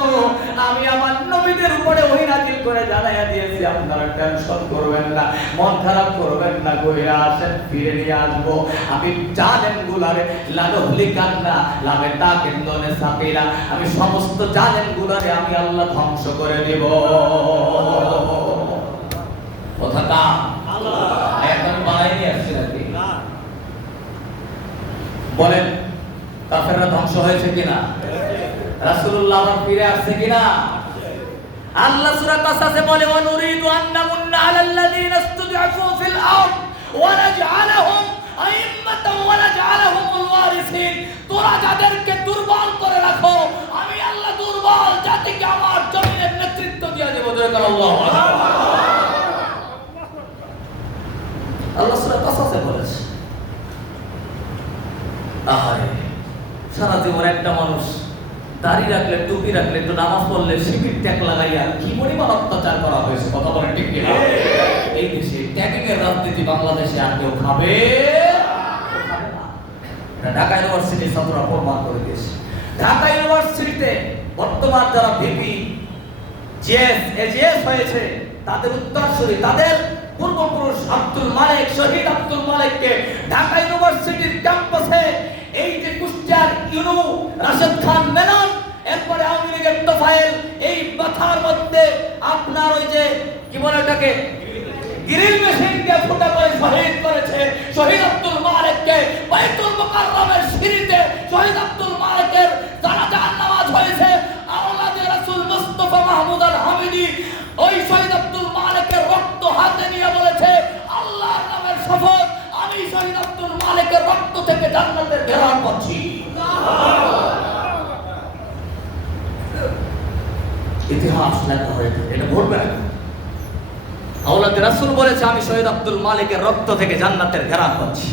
আমি আমার নবীদের উপরে ওহী নাযিল করে জানাইয়া দিয়েছি, আপনারা টেনশন করবেন না, মন খারাপ করবেন না, কইরা আসেন, ফিরে নিয়ে আসবো। আমি জালেমগুলারে লানুহলিকান্না, লামে তাকিদ নুনে সাকিরা, আমি সমস্ত জালেমগুলারে আমি আল্লাহ ধ্বংস করে দেব। কথাটা আল্লাহ একদম বানাইনি আসছে নাকি? না। বলেন কাফেররা ধ্বংস হয়েছে কিনা? রাসূলুল্লাহ আবার ফিরে আসছে কিনা? আল্লাহ সূরা কাসাসে বলে, ওয়া নুরিদু আন নামুন্না আলাল্লাযীনা ইসতুদআফু ফিল আরদ ওয়া নাজআলাহুম আইম্মাতান ওয়া নাজআলাহুমুল ওয়ারিসিন। তোরা যাদেরকে দুর্বল করে রাখো, আমি আল্লাহ দুর্বল জাতিকে আমার জমিনের নেতৃত্ব দিয়ে দেব। আল্লাহু আকবার। আল্লাহ সূরা কাসাসে বলেছে। আহারে, সারা জীবন একটা মানুষ দাড়ি রাখলে, টুপি রাখলে, একটু নামাজ পড়লে শিবির ট্যাগ লাগাইয়া কি পরিমাণ অত্যাচার করা হয়েছে, কথা বলেন ঠিক কিনা? এই দেশে ট্যাগিং এর রাজনীতি বাংলাদেশে আর কেউ খাবে না। ঢাকা ইউনিভার্সিটির ছাত্ররা প্রমাণ করে দিয়েছে। ঢাকা ইউনিভার্সিটিতে বর্তমান যারা ভিপি, জিএস, এজিএস হয়েছে, তাদের উত্তরসূরি, তাদের পূর্বপুরুষ আব্দুল মালিক, শহীদ আব্দুল মালিককে ঢাকা ইউনিভার্সিটির ক্যাম্পাসে এই যে কুষ্টিয়ার ইউনু, রাশেদ খান মেনন, এরপরে আওয়ামী লীগের তোফায়েল, এই মাথার মধ্যে আপনার ওই যে কি বলে ওটাকে গ্রিল মেশিনকে ফুটা করে শহীদ করেছে। শহীদ আব্দুল মালিককে বাইতুল মুকাররমের সিঁড়িতে শহীদ আব্দুল মালিকের জানাজার নামাজ হয়েছে। আওলাদে রাসূল মুস্তাফা মাহমুদ আল হামিদি ওই শহীদ আব্দুল মালিকের রক্ত হাতে নিয়ে বলেছে, আল্লাহর নামের শপথ, আমি শহীদ আব্দুল মালিকের রক্ত থেকে জান্নাতের ঘেরান করছি। ইতিহাস লেখা হয়েছে, এটা ভুলবে না। আওলাদে রাসূল বলেছে, আমি শহীদ আব্দুল মালিকের রক্ত থেকে জান্নাতের ঘেরান করছি।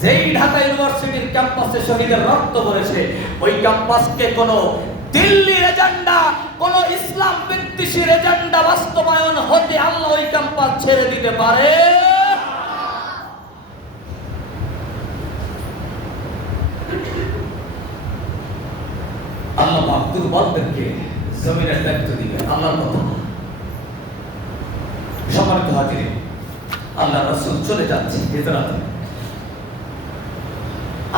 যেই ঢাকা ইউনিভার্সিটির ক্যাম্পাসে শহীদের রক্ত পড়েছে, ওই ক্যাম্পাসকে কোনো দিল্লির এজেন্ডা, কোন ইসলাম বিদ্বেষীর এজেন্ডা বাস্তবায়ন হতে আল্লাহ ওই ক্যাম্পাস ছেড়ে দিতে পারে। আল্লাহ পাক দুর্বলদেরকে জমিনের দায়িত্ব দিবেন, আল্লাহর কথা। সম্মানিত হাজিরিন, আল্লাহ রাসূল চলে যাচ্ছে হিজরাতে।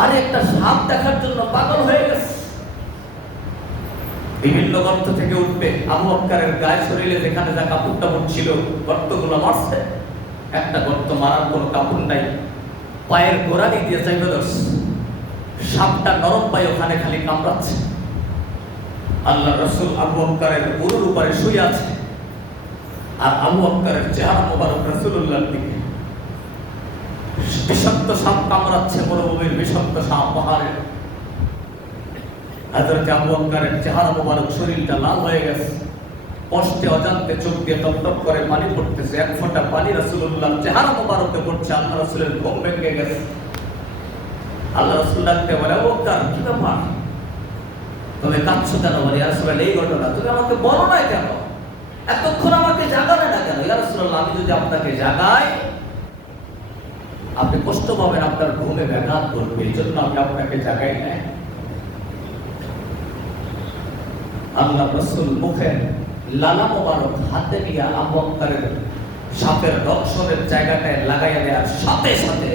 আর একটা সাপ দেখার জন্য পাগল হয়ে গেছে। বিভিন্ন গর্ত থেকে উঠবে, আবু বকরের গায়ে শরীরে যেখানে যা কাপড় টাপড় ছিল গর্তগুলো মারছে। একটা গর্ত মারার কোনো কাপড় নাই, পায়ের গোড়ালি দিয়ে চাইবে দোষ, সাপটা নরম পায়ে ওখানে খালি কামড়াচ্ছে। আল্লাহ রাসূল আবু বকরের উরুর উপরে শুয়ে আছে, আর আবু বকরের চেহারা মোবারক রাসূলুল্লাহর দিকে। বিষাক্ত সাপ কামড়াচ্ছে, মরুভূমির বিষাক্ত সাপ, পাহাড়ের। হযরত আবু বকরের চেহারা মোবারক, শরীরটা লাল হয়ে গেছে, কষ্টে অজান্তে চোখ দিয়ে টপটপ করে পানি পড়তেছে। এক ফোঁটা পানি রাসূলুল্লাহর চেহারা মোবারকে পড়ছে। আল্লাহ রাসূলের ঘুম ভেঙে গেছে। আল্লাহ রাসূল ডাকতে বলে, আবু বকর কি ব্যাপার, তুমি কাঁদছো কেন? বলে, ইয়া রাসূলুল্লাহ এই ঘটনা, তুমি আমাকে বলো না কেন? এতক্ষণ আমাকে জাগালে না কেন? ইয়া রাসূলুল্লাহ আমি যদি আপনাকে জাগাই আপনি কষ্ট পাবেন, আপনার ঘুমে ব্যাঘাত ঘটবে, এই জন্য আমি আপনাকে জাগাই না। আল্লাহ রাসূল মুখে লালা মোবারক হাতে নিয়ে আবু বকরের সাপের দংশনের জায়গাটায় লাগাইয়া দেওয়ার সাথে সাথে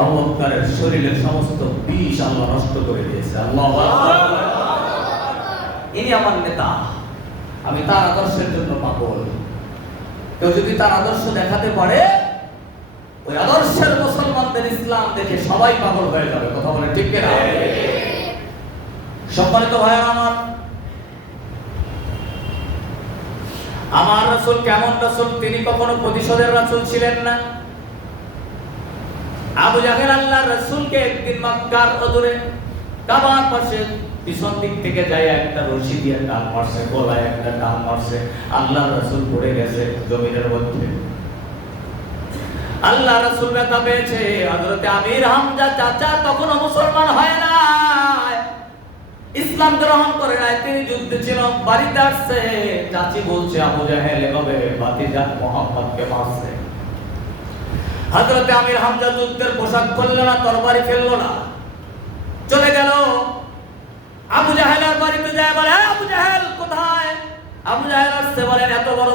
আবু বকরের শরীরের সমস্ত বিষ আল্লাহ নষ্ট করে দিয়েছে। আল্লাহু আকবার। ইনি আমার নেতা, আমি তার আদর্শের জন্য পাগল। কেউ যদি তার আদর্শ দেখাতে পারে, ওই আদর্শের মুসলমানদের ইসলাম দেখে সবাই পাগল হয়ে যাবে, কথা বলে ঠিক কিনা? সম্মানিত ভাইরা আমার, আমার রাসূল কেমন রাসূল? তিনি কখনো প্রতিশোধের রাসূল ছিলেন না। আবু জাহেল আল্লাহর রাসূলকে একদিন মক্কার অদূরে কাবার পাশে পিছন দিক থেকে যায় একটা রশি দিয়ে টান মারছে, গলায় একটা টান মারছে। আল্লাহর রাসূল পড়ে গেছে জমিনের মধ্যে। আল্লাহ রাসূল ব্যথা পেয়েছে। হযরত আমির হামজা চাচা তখনও মুসলমান হয় না, ইসলাম গ্রহণ করে নাই, তিনি যুদ্ধে ছিল। বাড়িতে আসছে, চাচি বলছে আবু জাহেল এভাবে ভাতিজা মুহাম্মদকে মারছে। হযরত আমির হামজা যুদ্ধের পোশাক খুলল না, তরবারি ফেললো না, চলে গেল আবু জাহেলের বাড়িতে। যায় বলে, আবু জাহেল কোথায়? আবু জাহেল আসছে, বলেন এত বড়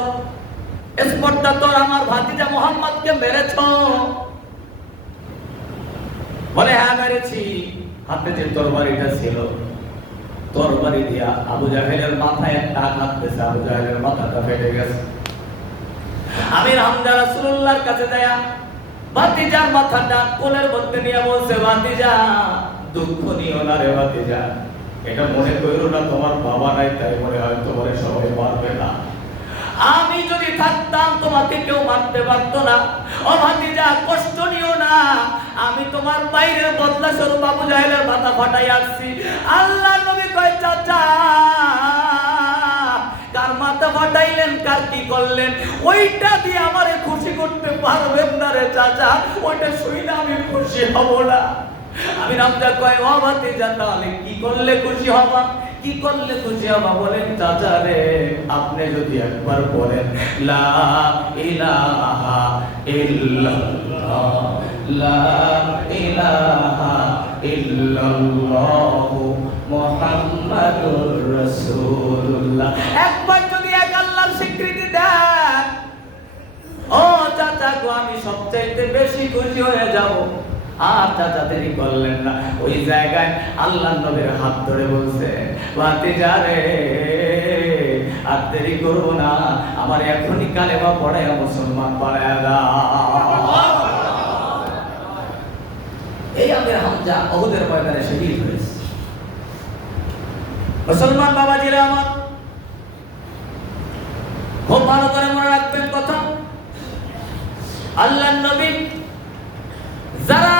স্পর্ধা তোর আমার ভাতিজা মুহাম্মদকে মেরেছ? বলে হ্যাঁ মেরেছি। হাতে যে তরবারিটা ছিল, তরবারি দিয়া আবু জাহেলের মাথায় একটা আঘাত দিয়েছে, আবু জাহেলের মাথাটা ফেটে গেছে। আমির হামজা রাসূলুল্লাহর কাছে যায়, ভাতিজার মাথাটা কোলের মধ্যে নিয়ে বলছে, ভাতিজা দুঃখ নিও না রে ভাতিজা, এটা মনে করো না তোমার বাবা নাই তাই মনে হয় তোমার সবাই মারবে না। আমি যদি থাকতাম তোমাকে কেউ মারতে পারতো না। ও ভাতিজা কষ্ট নিও না, আমি তোমার বাইরের বদলা স্বরূপ আবু জাহেলের মাথা ফাটাই আসছি। আল্লাহর নবী কয়, চাচা কার মাথা ফাটাইলেন, কার কি করলেন, ওইটা দিয়ে আমারে খুশি করতে পারবেন না রে চাচা, ওইটা শুনে আমি খুশি হব না। আমি রামজা কয় ও ভাতিজা তাহলে কি করলে খুশি হবা, কি করলে খুশি হবা? বলেন চাচা রে, আপনি যদি একবার বলেন লা ইলাহা ইল্লাল্লাহ, লা ইলাহা ইল্লাল্লাহু মুহাম্মাদুর রাসূলুল্লাহ, একবার যদি এক আল্লাহর স্বীকৃতি দেন, ও চাচা গো আমি সবচাইতে বেশি খুশি হয়ে যাব। আর চাচা দেরি করলেন না, ওই জায়গায় আল্লাহর নবীর হাত ধরে বলছে ভাতিজা রে, আর দেরি করবো না, আমার এখনই কালেমা পড়ায় মুসলমান বানায় দাও। এই আমির হামজা উহুদের ময়দানে শহীদ হয়েছে। মুসলমান বাবাজিরা আমার, খুব ভালো করে মনে রাখবেন কথা, আল্লাহর নবী যারা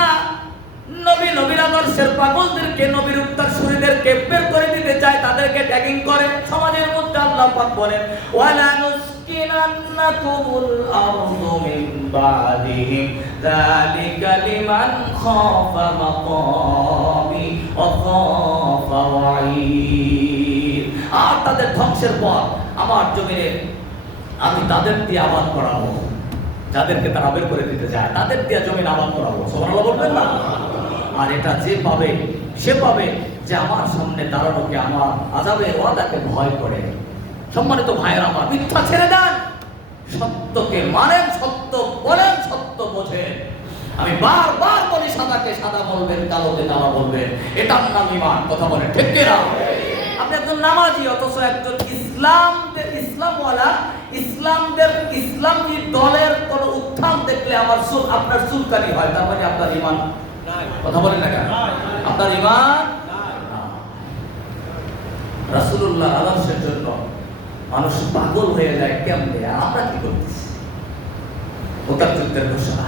নবীর আদর্শের পাগলদেরকে, নবীর উত্তরসূরিদেরকে বের করে দিতে চায়, তাদেরকে ট্যাগিং করে সমাজের মধ্যে। আল্লাহ পাক বলেন ওয়ালা নুসকিনান্নাকুমুল আরদু মিন বাদিহিম যালিকা লিমান খাফা মাকামি ওয়া খাফা ওয়াঈদ। আর তাদের ধ্বংসের পর আমার জমিনে আমি তাদের দিয়ে আবাদ করাবো, যাদেরকে তারা বের করে দিতে চায় তাদের দিয়ে জমিন আবাদ করাবো। সুবহানাল্লাহ বলবেন না? আর এটা যে পাবে সে পাবে যে আমার সামনে দাঁড়ানোকে, আমার আযাবের ওয়াদাকে ভয় করে। সম্মানিত ভাইয়েরা আমার, মিথ্যা ছেড়ে দেন, সত্যকে মানেন, সত্য বলেন, সত্য বোঝেন। আমি বারবার বলি সাদাকে সাদা বলবেন, কালোকে কালো বলবেন, এটার নাম ঈমান। কথা বলেন ঠিক কি না? আপনি একজন নামাজি অথচ একজন ইসলামওয়ালা, ইসলামী দলের কোন উত্থান দেখলে আপনার চুলকানি হয়, তার মানে আপনার ঈমান নাই। কথা বলেন না কেন? আপনার ঈমান রাসূলুল্লাহ আদর্শের জন্য মানুষ পাগল হয়ে যায় কেমনে? আর আমরা কি করতেছি? মুতার যুদ্ধের ঘোষণা,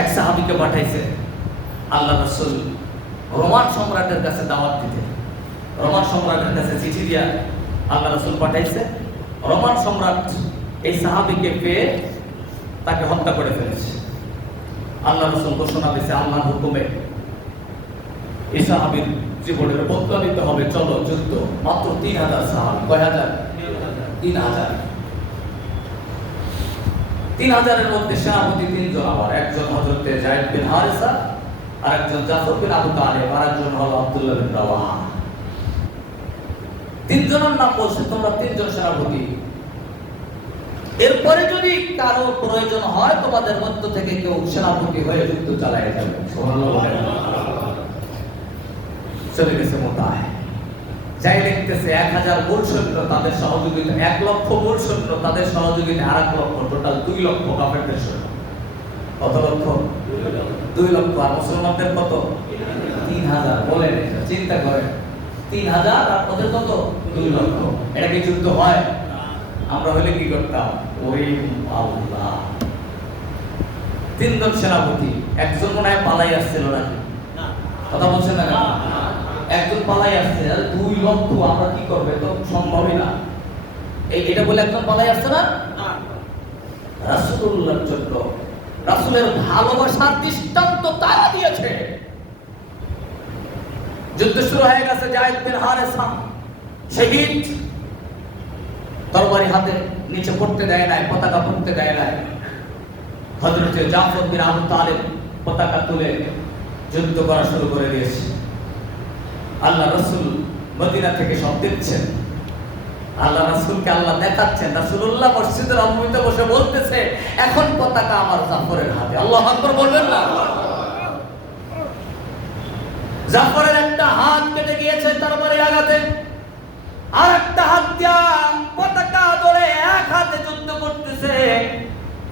এক সাহাবীকে পাঠাইছে আল্লাহ রাসূল রোমান সম্রাটের কাছে দাওয়াত দিতে। রোমান সম্রাটের কাছে চিঠি দিয়া আল্লাহ রাসূল পাঠাইছে। রোমান সম্রাট এই সাহাবীকে পেয়ে তাকে হত্যা করে ফেলেছে। আল্লাহ রাসূল ঘোষণা দিয়েছে আল্লাহর হুকুমে এই সাহাবীর জীবনের বদলা নিতে হবে, চলো যুদ্ধ। মাত্র 3000 সাহাবী। কয় হাজার? 3000। 3000-এর মধ্যে সেনাপতি 3 জন, আবার একজন হযরতে যায়েদ বিন হারিসা, আর একজন জাফর বিন আবু তালেব, আর একজন হলো আব্দুল্লাহ বিন রাওয়াহা। 3 জনের নাম বলছে, তোমরা 3 জন সেনাপতি। এরপরে যদি কারো প্রয়োজন হয় তোমাদের মধ্য থেকে কেউ সেনাপতি হয়ে যুদ্ধ চালায় যাবে। সুবহানাল্লাহ। চলে গেছে মোতায়, যাই দেখতেছে 1000 মূল সৈন্য তাদের সহযোগিতা, 1 লক্ষ মূল সৈন্য তাদের সহযোগিতা, আর 1 লক্ষ, টোটাল 2 লক্ষ কাফেরদের সৈন্য। কত লক্ষ? 2 লক্ষ। আর মুসলমানদের কত? 3000। বলেন, চিন্তা করেন, 3000 আর ওদের কত? 2 লক্ষ। এটা কি যুদ্ধ হয়? আমরা হলে কি করতাম? ওই আল্লাহ। 3 জন সেনাপতি, একজন মনে হয় পালাই আসছিল নাকি? কথা বলছেন না কেন? একজন পালাই আসছে, আর 2 লক্ষ, আমরা কি করবে? তো সম্ভবই না। এটা বলে একজন পালাই আসছে না? রাসূলুল্লাহর জন্য রাসূলের ভালোবাসার দৃষ্টান্ত তারা দিয়েছে। যুদ্ধ শুরু হয়ে গেছে, যায়েদ বিন হারিসা শহীদ। তরবারি হাতে নিচে পড়তে দেয় নাই, পতাকা পড়তে দেয় নাই। হযরতে জাফর বিন আবু তালেব পতাকা তুলে যুদ্ধ করা শুরু করে দিয়েছে। আল্লাহ রাসূল মদিনা থেকে সব দেখছেন। আল্লাহ রাসূলকে আল্লাহ দেখাচ্ছেন। রাসূলুল্লাহ মসজিদের অমৃতে বসে বলতেছে, এখন পতাকা আমার জাফরের হাতে। আল্লাহু আকবার বলবেন না? জাফরের একটা হাত কেটে গিয়েছে তরবারির আঘাতে, আর একটা হাত দিয়া পতাকা ধরে এক হাতে যুদ্ধ করতেছে।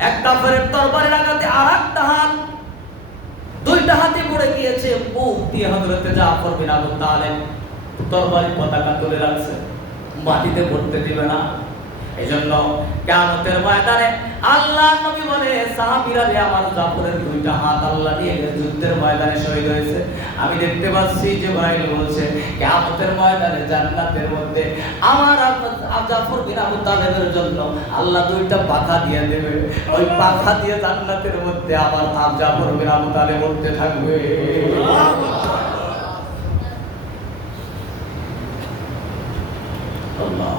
এক কাফেরের তরবারির আঘাতে আর একটা হাত, 2টা হাতে পড়ে গিয়েছে। মুখ দিয়ে হযরতে জাফর বিন আবু তালেব তরবারি পতাকা তুলে রাখছে, মাটিতে পড়তে দিবে না। এজন্য কিয়ামতের ময়দানে আল্লাহর নবী বলে, সাহাবীরা রে, আমার জাফরের দুইটা হাত আল্লাহ নিয়ে যুদ্ধের ময়দানে শহীদ হয়েছে। আমি দেখতে পাচ্ছি যে ভাই বলছে কিয়ামতের ময়দানে জান্নাতের মধ্যে আমার জাফর বিন আবু তালেবের জন্য আল্লাহ দুইটা পাখা দিয়ে দেবে। ওই পাখা দিয়ে জান্নাতের মধ্যে আমার জাফর বিন আবু তালেব উঠতে থাকবে। আল্লাহ।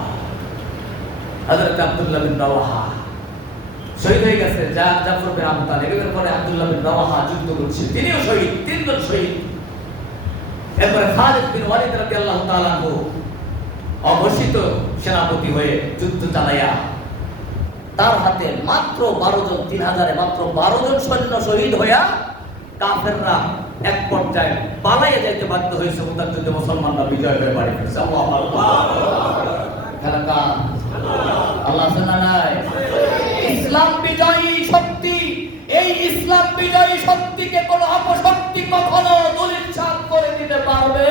হযরত আব্দুল্লাহ বিন রাওয়াহা শহীদ হয়ে গেছে। জাফর বিন আবু তালেব, এর পরে আব্দুল্লাহ বিন রাওয়াহা যুদ্ধ করছে, তিনিও শহীদ, তিনজন শহীদ। এরপরে খালিদ বিন ওয়ালিদ রাদিয়াল্লাহু তাআলা আনহু অঘোষিত সেনাপতি হয়ে যুদ্ধ চালাইয়া তার হাতে মাত্র 12 জন, 3000-এ মাত্র 12 জন সৈন্য শহীদ হইয়া কাফেররা এক পর্যায়ে পালাইয়া যাইতে বাধ্য হয়েছে। তার যুদ্ধে মুসলমানরা বিজয় হয়ে বাড়ি ফিরেছে। আল্লাহু আকবার। আল্লাহ জানায় ইসলাম বিজয়ী শক্তি। এই ইসলাম বিজয়ী শক্তিকে কোন অপশক্তি কখনো দুলিচ্ছাদ করে দিতে পারবে?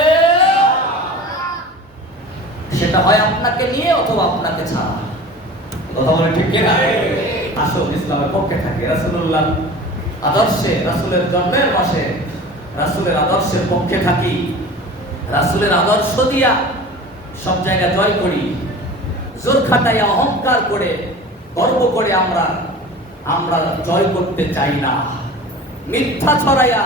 সেটা হয় আপনাকে নিয়ে অথবা আপনাকে ছাড়া। কথা বলে ঠিক কিনা? আসল ইসলামের পক্ষে থাকে, রাসূলুল্লাহ আদর্শে, রাসূলের জন্মের মাসে রাসূলের আদর্শের পক্ষে থাকি, রাসূলের আদর্শ দিয়া সব জায়গা জয় করি। জোর খাটাইয়া অহংকার করে গর্ব করে আমরা জয় করতে চাই না। মিথ্যা ছড়াইয়া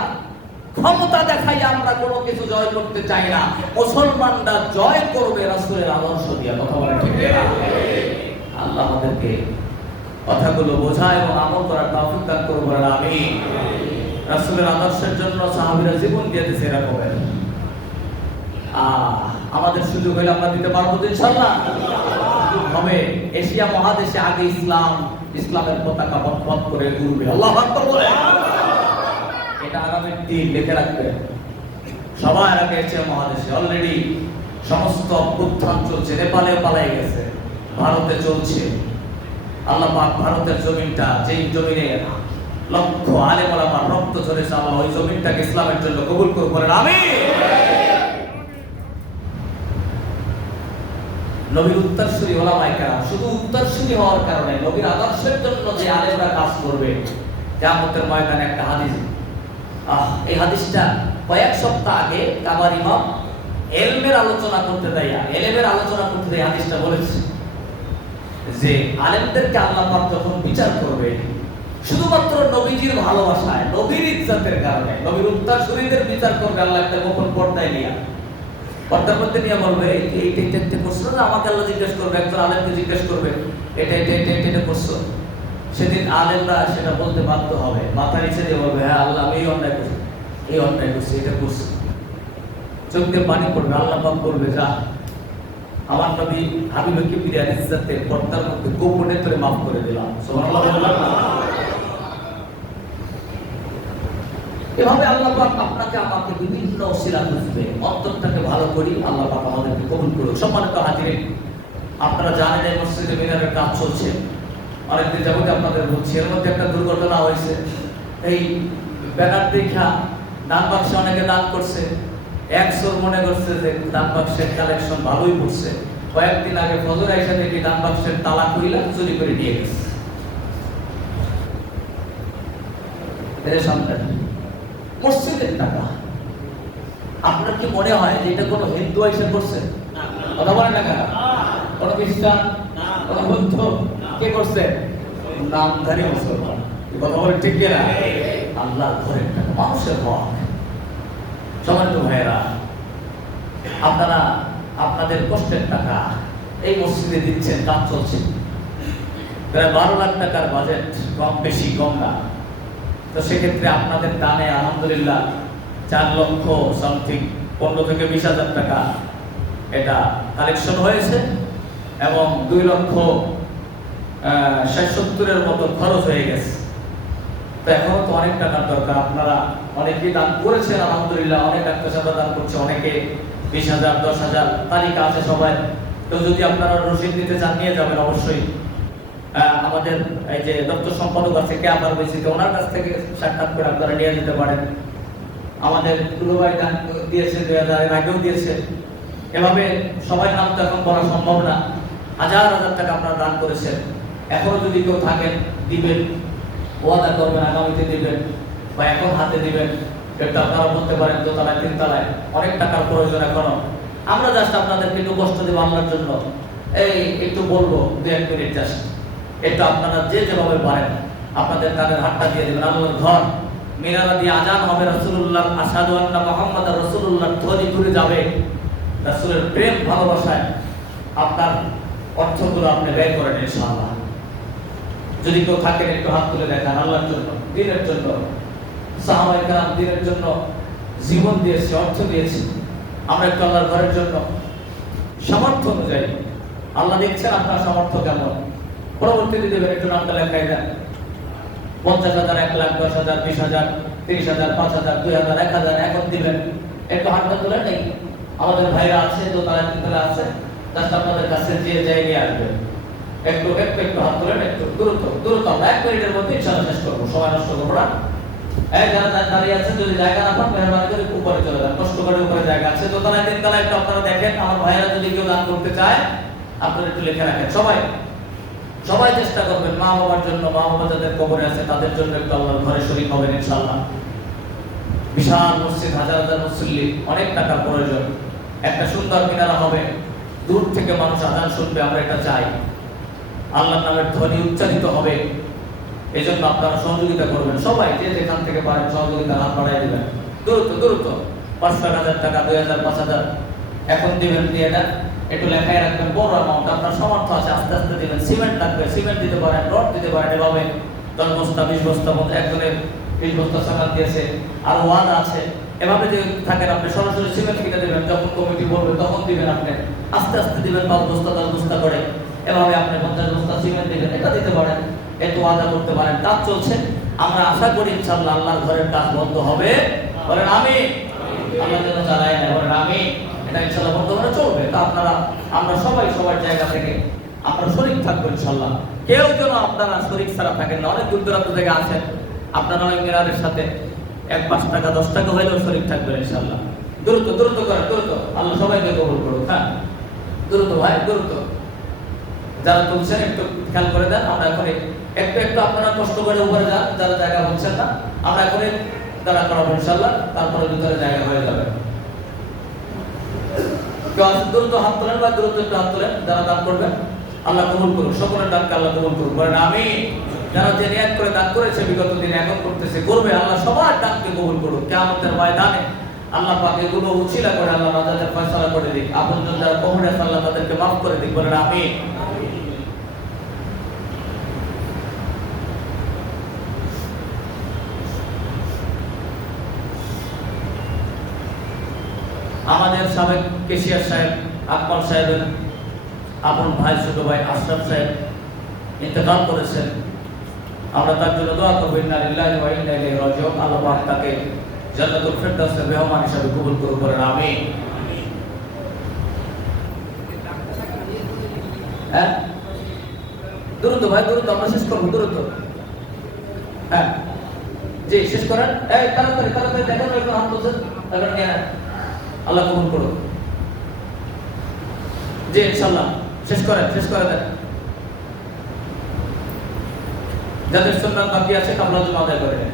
ক্ষমতা দেখাইয়া আমরা কোনো কিছু জয় করতে চাই না। মুসলমানরা জয় করবে রাসূলের আদর্শ দিয়া। কথা বলে ঠিক না? আল্লাহ আমাদেরকে কথাগুলো বোঝা এবং আমল করার তৌফিক দান করুন। আমিন। রাসূলের আদর্শের জন্য সাহাবীরা জীবন দিয়ে দিয়েছে, এরকমের আমাদের সুযোগ হলে আমরা দিতে পারবো তো ইনশাআল্লাহ। হবে এশিয়া মহাদেশে আগে ইসলামের পতাকা বট করে উড়বে। আল্লাহু আকবার বলে। এটা আগামীর দিন লিখে রাখবে সবাই। আগে এশিয়া মহাদেশে অলরেডি সমস্ত অভ্যুত্থান চলছে। নেপালে পালাই গেছে, ভারতে চলছে। আল্লাহ পাক ভারতের জমিনটা, যেই জমিনে লক্ষ আলেম ওলামার রক্ত ঝরেছে, আল্লাহ ওই জমিনটাকে ইসলামের জন্য কবুল করুন। বলেন আমিন। নবীর উত্তরসূরি ওলামায়ে কেরাম শুধু উত্তরসূরি হওয়ার কারণে, নবীর আদর্শের জন্য যে আলেমরা কাজ করবে, কিয়ামতের ময়দানে একটা হাদিস, এই হাদিসটা কয়েক সপ্তাহ আগে কাবার ইমাম এলমের আলোচনা করতে দেয় হাদিসটা বলেছে যে আলেমদেরকে আল্লাহ পাক যখন বিচার করবে শুধুমাত্র নবীজির ভালোবাসায়, নবীর ইজ্জতের কারণে, নবীর উত্তরসূরিদের বিচার করবে আল্লাহ একটা গোপন পর্দায় নিয়ে। পর্দার মধ্যে নিয়ে বলবে এইটা করছো না, আমাকে আল্লাহ জিজ্ঞেস করবে, একজন আলেমকে জিজ্ঞেস করবে এটা করছো। সেদিন আলেমরা সেটা বলতে বাধ্য হবে, মাথা নিচে দিয়ে বলবে হ্যাঁ আল্লাহ আমি এই অন্যায় করছি, এটা করছি। চোখ দিয়ে পানি পড়বে, আল্লাহ পাক বলবে যা আমার নবী হাবিবকে বিরিয়ার ইজ্জতে পর্দার মধ্যে গোপনে তোরে মাফ করে দিলাম। সুবহানাল্লাহ বললাম না? এভাবে আল্লাহ পাক আপনাকে আমাকে বিভিন্ন ওসিলা বুঝবে। অন্তরটাকে ভালো করি, আল্লাহ পাক আমাদেরকে কবুল করুক। সম্মানিত হাজিরিন, আপনারা জানেন এই মসজিদে মিনারের কাজ চলছে অনেকদিন যাবত, আপনাদের বলছি। এর মধ্যে একটা দুর্ঘটনা হয়েছে। এই ব্যানার দেখা দান বাক্সে অনেকে দান করছে। একশোর মনে করছে যে দান বাক্সের কালেকশন ভালোই পড়ছে। কয়েকদিন আগে ফজর আইসা দেখি দান বাক্সের তালা খুইলা চুরি করে নিয়ে গেছে। মসজিদের টাকা। আপনার কি মনে হয় যে এটা কোনো হিন্দু আইসা করছে? কথা বলেন না কেন? কোন খ্রিস্টান, কোন বৌদ্ধ কে করছে? নামধারী মুসলমান। কথা বলেন ঠিক কিনা? আল্লাহর ঘরের টাকা, মানুষের হক। সম্মানিত ভাইয়েরা, আপনারা আপনাদের কষ্টের টাকা এই মসজিদে দিচ্ছেন, কাজ চলছে। প্রায় 12 লাখ টাকার বাজেট, কম বেশি কম না। তো সেক্ষেত্রে আপনাদের দানে আলহামদুলিল্লাহ 4 লক্ষ সামথিং 15 থেকে 20 হাজার টাকা এটা কালেকশন হয়েছে এবং 2 লক্ষ 60-70-এর মতো খরচ হয়ে গেছে। তো এখনো তো অনেক টাকার দরকার। আপনারা অনেকেই দান করেছেন আলহামদুলিল্লাহ, অনেক আত্মীয়স্বজন দান করছে, অনেকে 20,000 10,000 তালিকা আছে সবাই। তো যদি আপনারা রসিদ নিতে চান নিয়ে যাবেন অবশ্যই। আমাদের এই যে দপ্তর সম্পাদক আছে কে আমার বেশিতে, ওনার কাছ থেকে সাক্ষাৎ করে আপনারা নিয়ে যেতে পারেন। আমাদের দুলুভাই দান দিয়েছে, 2000 এর আগেও দিয়েছে। এভাবে সবাই নাম তো এখন বলা সম্ভব না। হাজার হাজার টাকা আপনারা দান করেছেন। এখনো যদি কেউ থাকেন দিবেন, ওয়াদা করবেন আগামীতে দিবেন বা এখন হাতে দিবেন। একটু আপনারা বলতে পারেন দোতলায় তিনতলায় অনেক টাকার প্রয়োজন এখনো। আমরা জাস্ট আপনাদেরকে একটু কষ্ট দেবো আল্লাহর জন্য, এই একটু বলবো 2-1 মিনিট জাস্ট। একটু আপনারা যে যেভাবে পারেন আপনাদের কানের হাতটা দিয়ে দেবেন। আল্লাহর ঘর মিনারা দিয়ে আজান হবে, রাসূলুল্লাহ আশহাদু আন্না মুহাম্মাদার রাসূলুল্লাহ ধ্বনি দূরে যাবে। রাসূলের প্রেম ভালোবাসায় আপনার অর্থগুলো আপনি ব্যয় করেন ইনশাআল্লাহ। যদি কেউ থাকেন একটু হাত তুলে দেখান আল্লাহর জন্য, দ্বীনের জন্য। সাহাবায়ে কেরাম দ্বীনের জন্য জীবন দিয়েছে, অর্থ দিয়েছে। আমরা একটু আল্লাহর ঘরের জন্য সামর্থ্য অনুযায়ী, আল্লাহ দেখছেন আপনার সামর্থ্য কেমন, পরবর্তীতে দেবেন। একটু নামটা লেখাই দেন। 50,000, 1 লাখ, 10,000, 20,000, 30,000, 5,000, 2,000, 1,000 এখন দিবেন। একটু হাতটা তুলে নেই। আমাদের ভাইরা আছে, দোতলায় তিনতলা আছে, জাস্ট আপনাদের কাছে যে যাই নিয়ে আসবে। একটু হাত তুলেন, একটু দ্রুত আমরা 1 মিনিটের মধ্যে ইনশাআল্লাহ শেষ করবো, সময় নষ্ট করবো না। যারা দাঁড়িয়ে আছেন যদি জায়গা না পান মেহরবানি করে উপরে চলে যান, কষ্ট করে উপরে জায়গা আছে। দোতলায় তিনতলায় একটু আপনারা দেখেন। আমার ভাইরা যদি কেউ দান করতে চায় আপনারা একটু লিখে রাখেন। সবাই চেষ্টা করবেন মা বাবার জন্য, মা বাবা যাদের কবরে আছে তাদের জন্য একটু আল্লাহর ঘরে শরীক হবেন ইনশাআল্লাহ। বিশাল মসজিদ, হাজার হাজার মুসল্লি, অনেক টাকা প্রয়োজন। একটা সুন্দর মিনারা হবে, দূর থেকে মানুষ আজান শুনবে, আমরা এটা চাই। আল্লাহর নামের ধ্বনি উচ্চারিত হবে, এজন্য আপনারা সহযোগিতা করবেন। সবাই যে যেখান থেকে পারেন সহযোগিতার হাত বাড়াই দিবেন। দ্রুত 5,000 টাকা, 2,000, 5,000 এখন দিবেন। দিয়ে দেন, একটু লেখায় রাখবেন বড় অ্যামাউন্ট। আপনার সামর্থ্য আছে আস্তে আস্তে দিবেন। সিমেন্ট লাগবে, সিমেন্ট দিতে পারেন, রড দিতে পারেন। এভাবে 10 বস্তা, 20 বস্তা, একজনের 20 বস্তা সামান দিয়েছে, আর ওয়াদা আছে। এভাবে যে থাকেন আপনি সরাসরি সিমেন্ট কিনে দেবেন, যখন কমিটি বলবে তখন দিবেন। আপনি আস্তে আস্তে দিবেন, 5 বস্তা 10 বস্তা করে। এভাবে আপনি 50 বস্তা সিমেন্ট দিবেন, এটা দিতে পারেন। এত ওয়াদা করতে পারেন। কাজ চলছে, আমরা আশা করি ইনশাআল্লাহ আল্লাহর ঘরের কাজ বন্ধ হবে। বলেন আমিন। আল্লাহ যেন চালায় না, বলেন আমিন। এটা ইনশাআল্লাহ বন্ধ করে চলবে। তা আপনারা, আমরা সবাই সবার জায়গা থেকে আমরা শরীক থাকবো ইনশাআল্লাহ। কেউ যেন আপনারা শরীক ছাড়া থাকেন না। অনেক দূর দূরান্ত থেকে আসেন, আপনারা ওই মিনারের সাথে 1-5 টাকা 10 টাকা হইলেও শরীক থাকবেন ইনশাআল্লাহ। দ্রুত করেন, দ্রুত। আল্লাহ সবাইকে কবুল করুক। হ্যাঁ, দ্রুত ভাই, দ্রুত। যারা তুলছেন একটু খেয়াল করে দেন। আমরা এখন একটু আপনারা কষ্ট করে উপরে যান, যারা জায়গা হচ্ছেন না। আমরা এখন দাঁড়া করাবো ইনশাআল্লাহ, তারপরে ভিতরে জায়গা হয়ে যাবে। দ্রুত হাত তোলেন বা দ্রুত একটু হাত তোলেন যারা দান করবেন। আল্লাহ কবুল করুন, সকলের দানকে আল্লাহ কবুল করুন। বলেন আমিন। যারা যে নিয়ত করে দান করেছে বিগত দিনে, এখন করতেছে, করবে, আল্লাহ সবার দানকে কবুল করুন। কিয়ামতের ময়দানে আল্লাহ পাক এগুলো উছিলা করে আল্লাহ রাজাদের ফয়সালা করে দিক। আপনজন যারা কবরে আছে আল্লাহ তাদেরকে মাফ করে দিক। বলেন আমিন। আমাদের সাবেক কেশিয়ার সাহেব আকমল সাহেবের আপন ভাই, ছোট ভাই আশরাফ সাহেব ইন্তেকাল করেছেন। আমরা তার জন্য দোয়া করব। ইন্না লিল্লাহি ওয়া ইন্না ইলাইহি রাজিউন। আল্লাহ পাক তাকে জান্নাতুল ফিরদাউসের মেহমান হিসেবে কবুল করুন। বলেন আমিন। হ্যাঁ, দ্রুত ভাই, দ্রুত আমরা শেষ করবো, দ্রুত। হ্যাঁ জি, শেষ করেন। এই তাড়াতাড়ি দেখেন, একটু হাত তুলছেন, এখন নিয়ে নেন। আল্লাহ কবুল করুন। জি ইনশাআল্লাহ শেষ করে দেন। যাদের সুন্নাত বাকি আছে কামলা জমা আদায় করে নেন।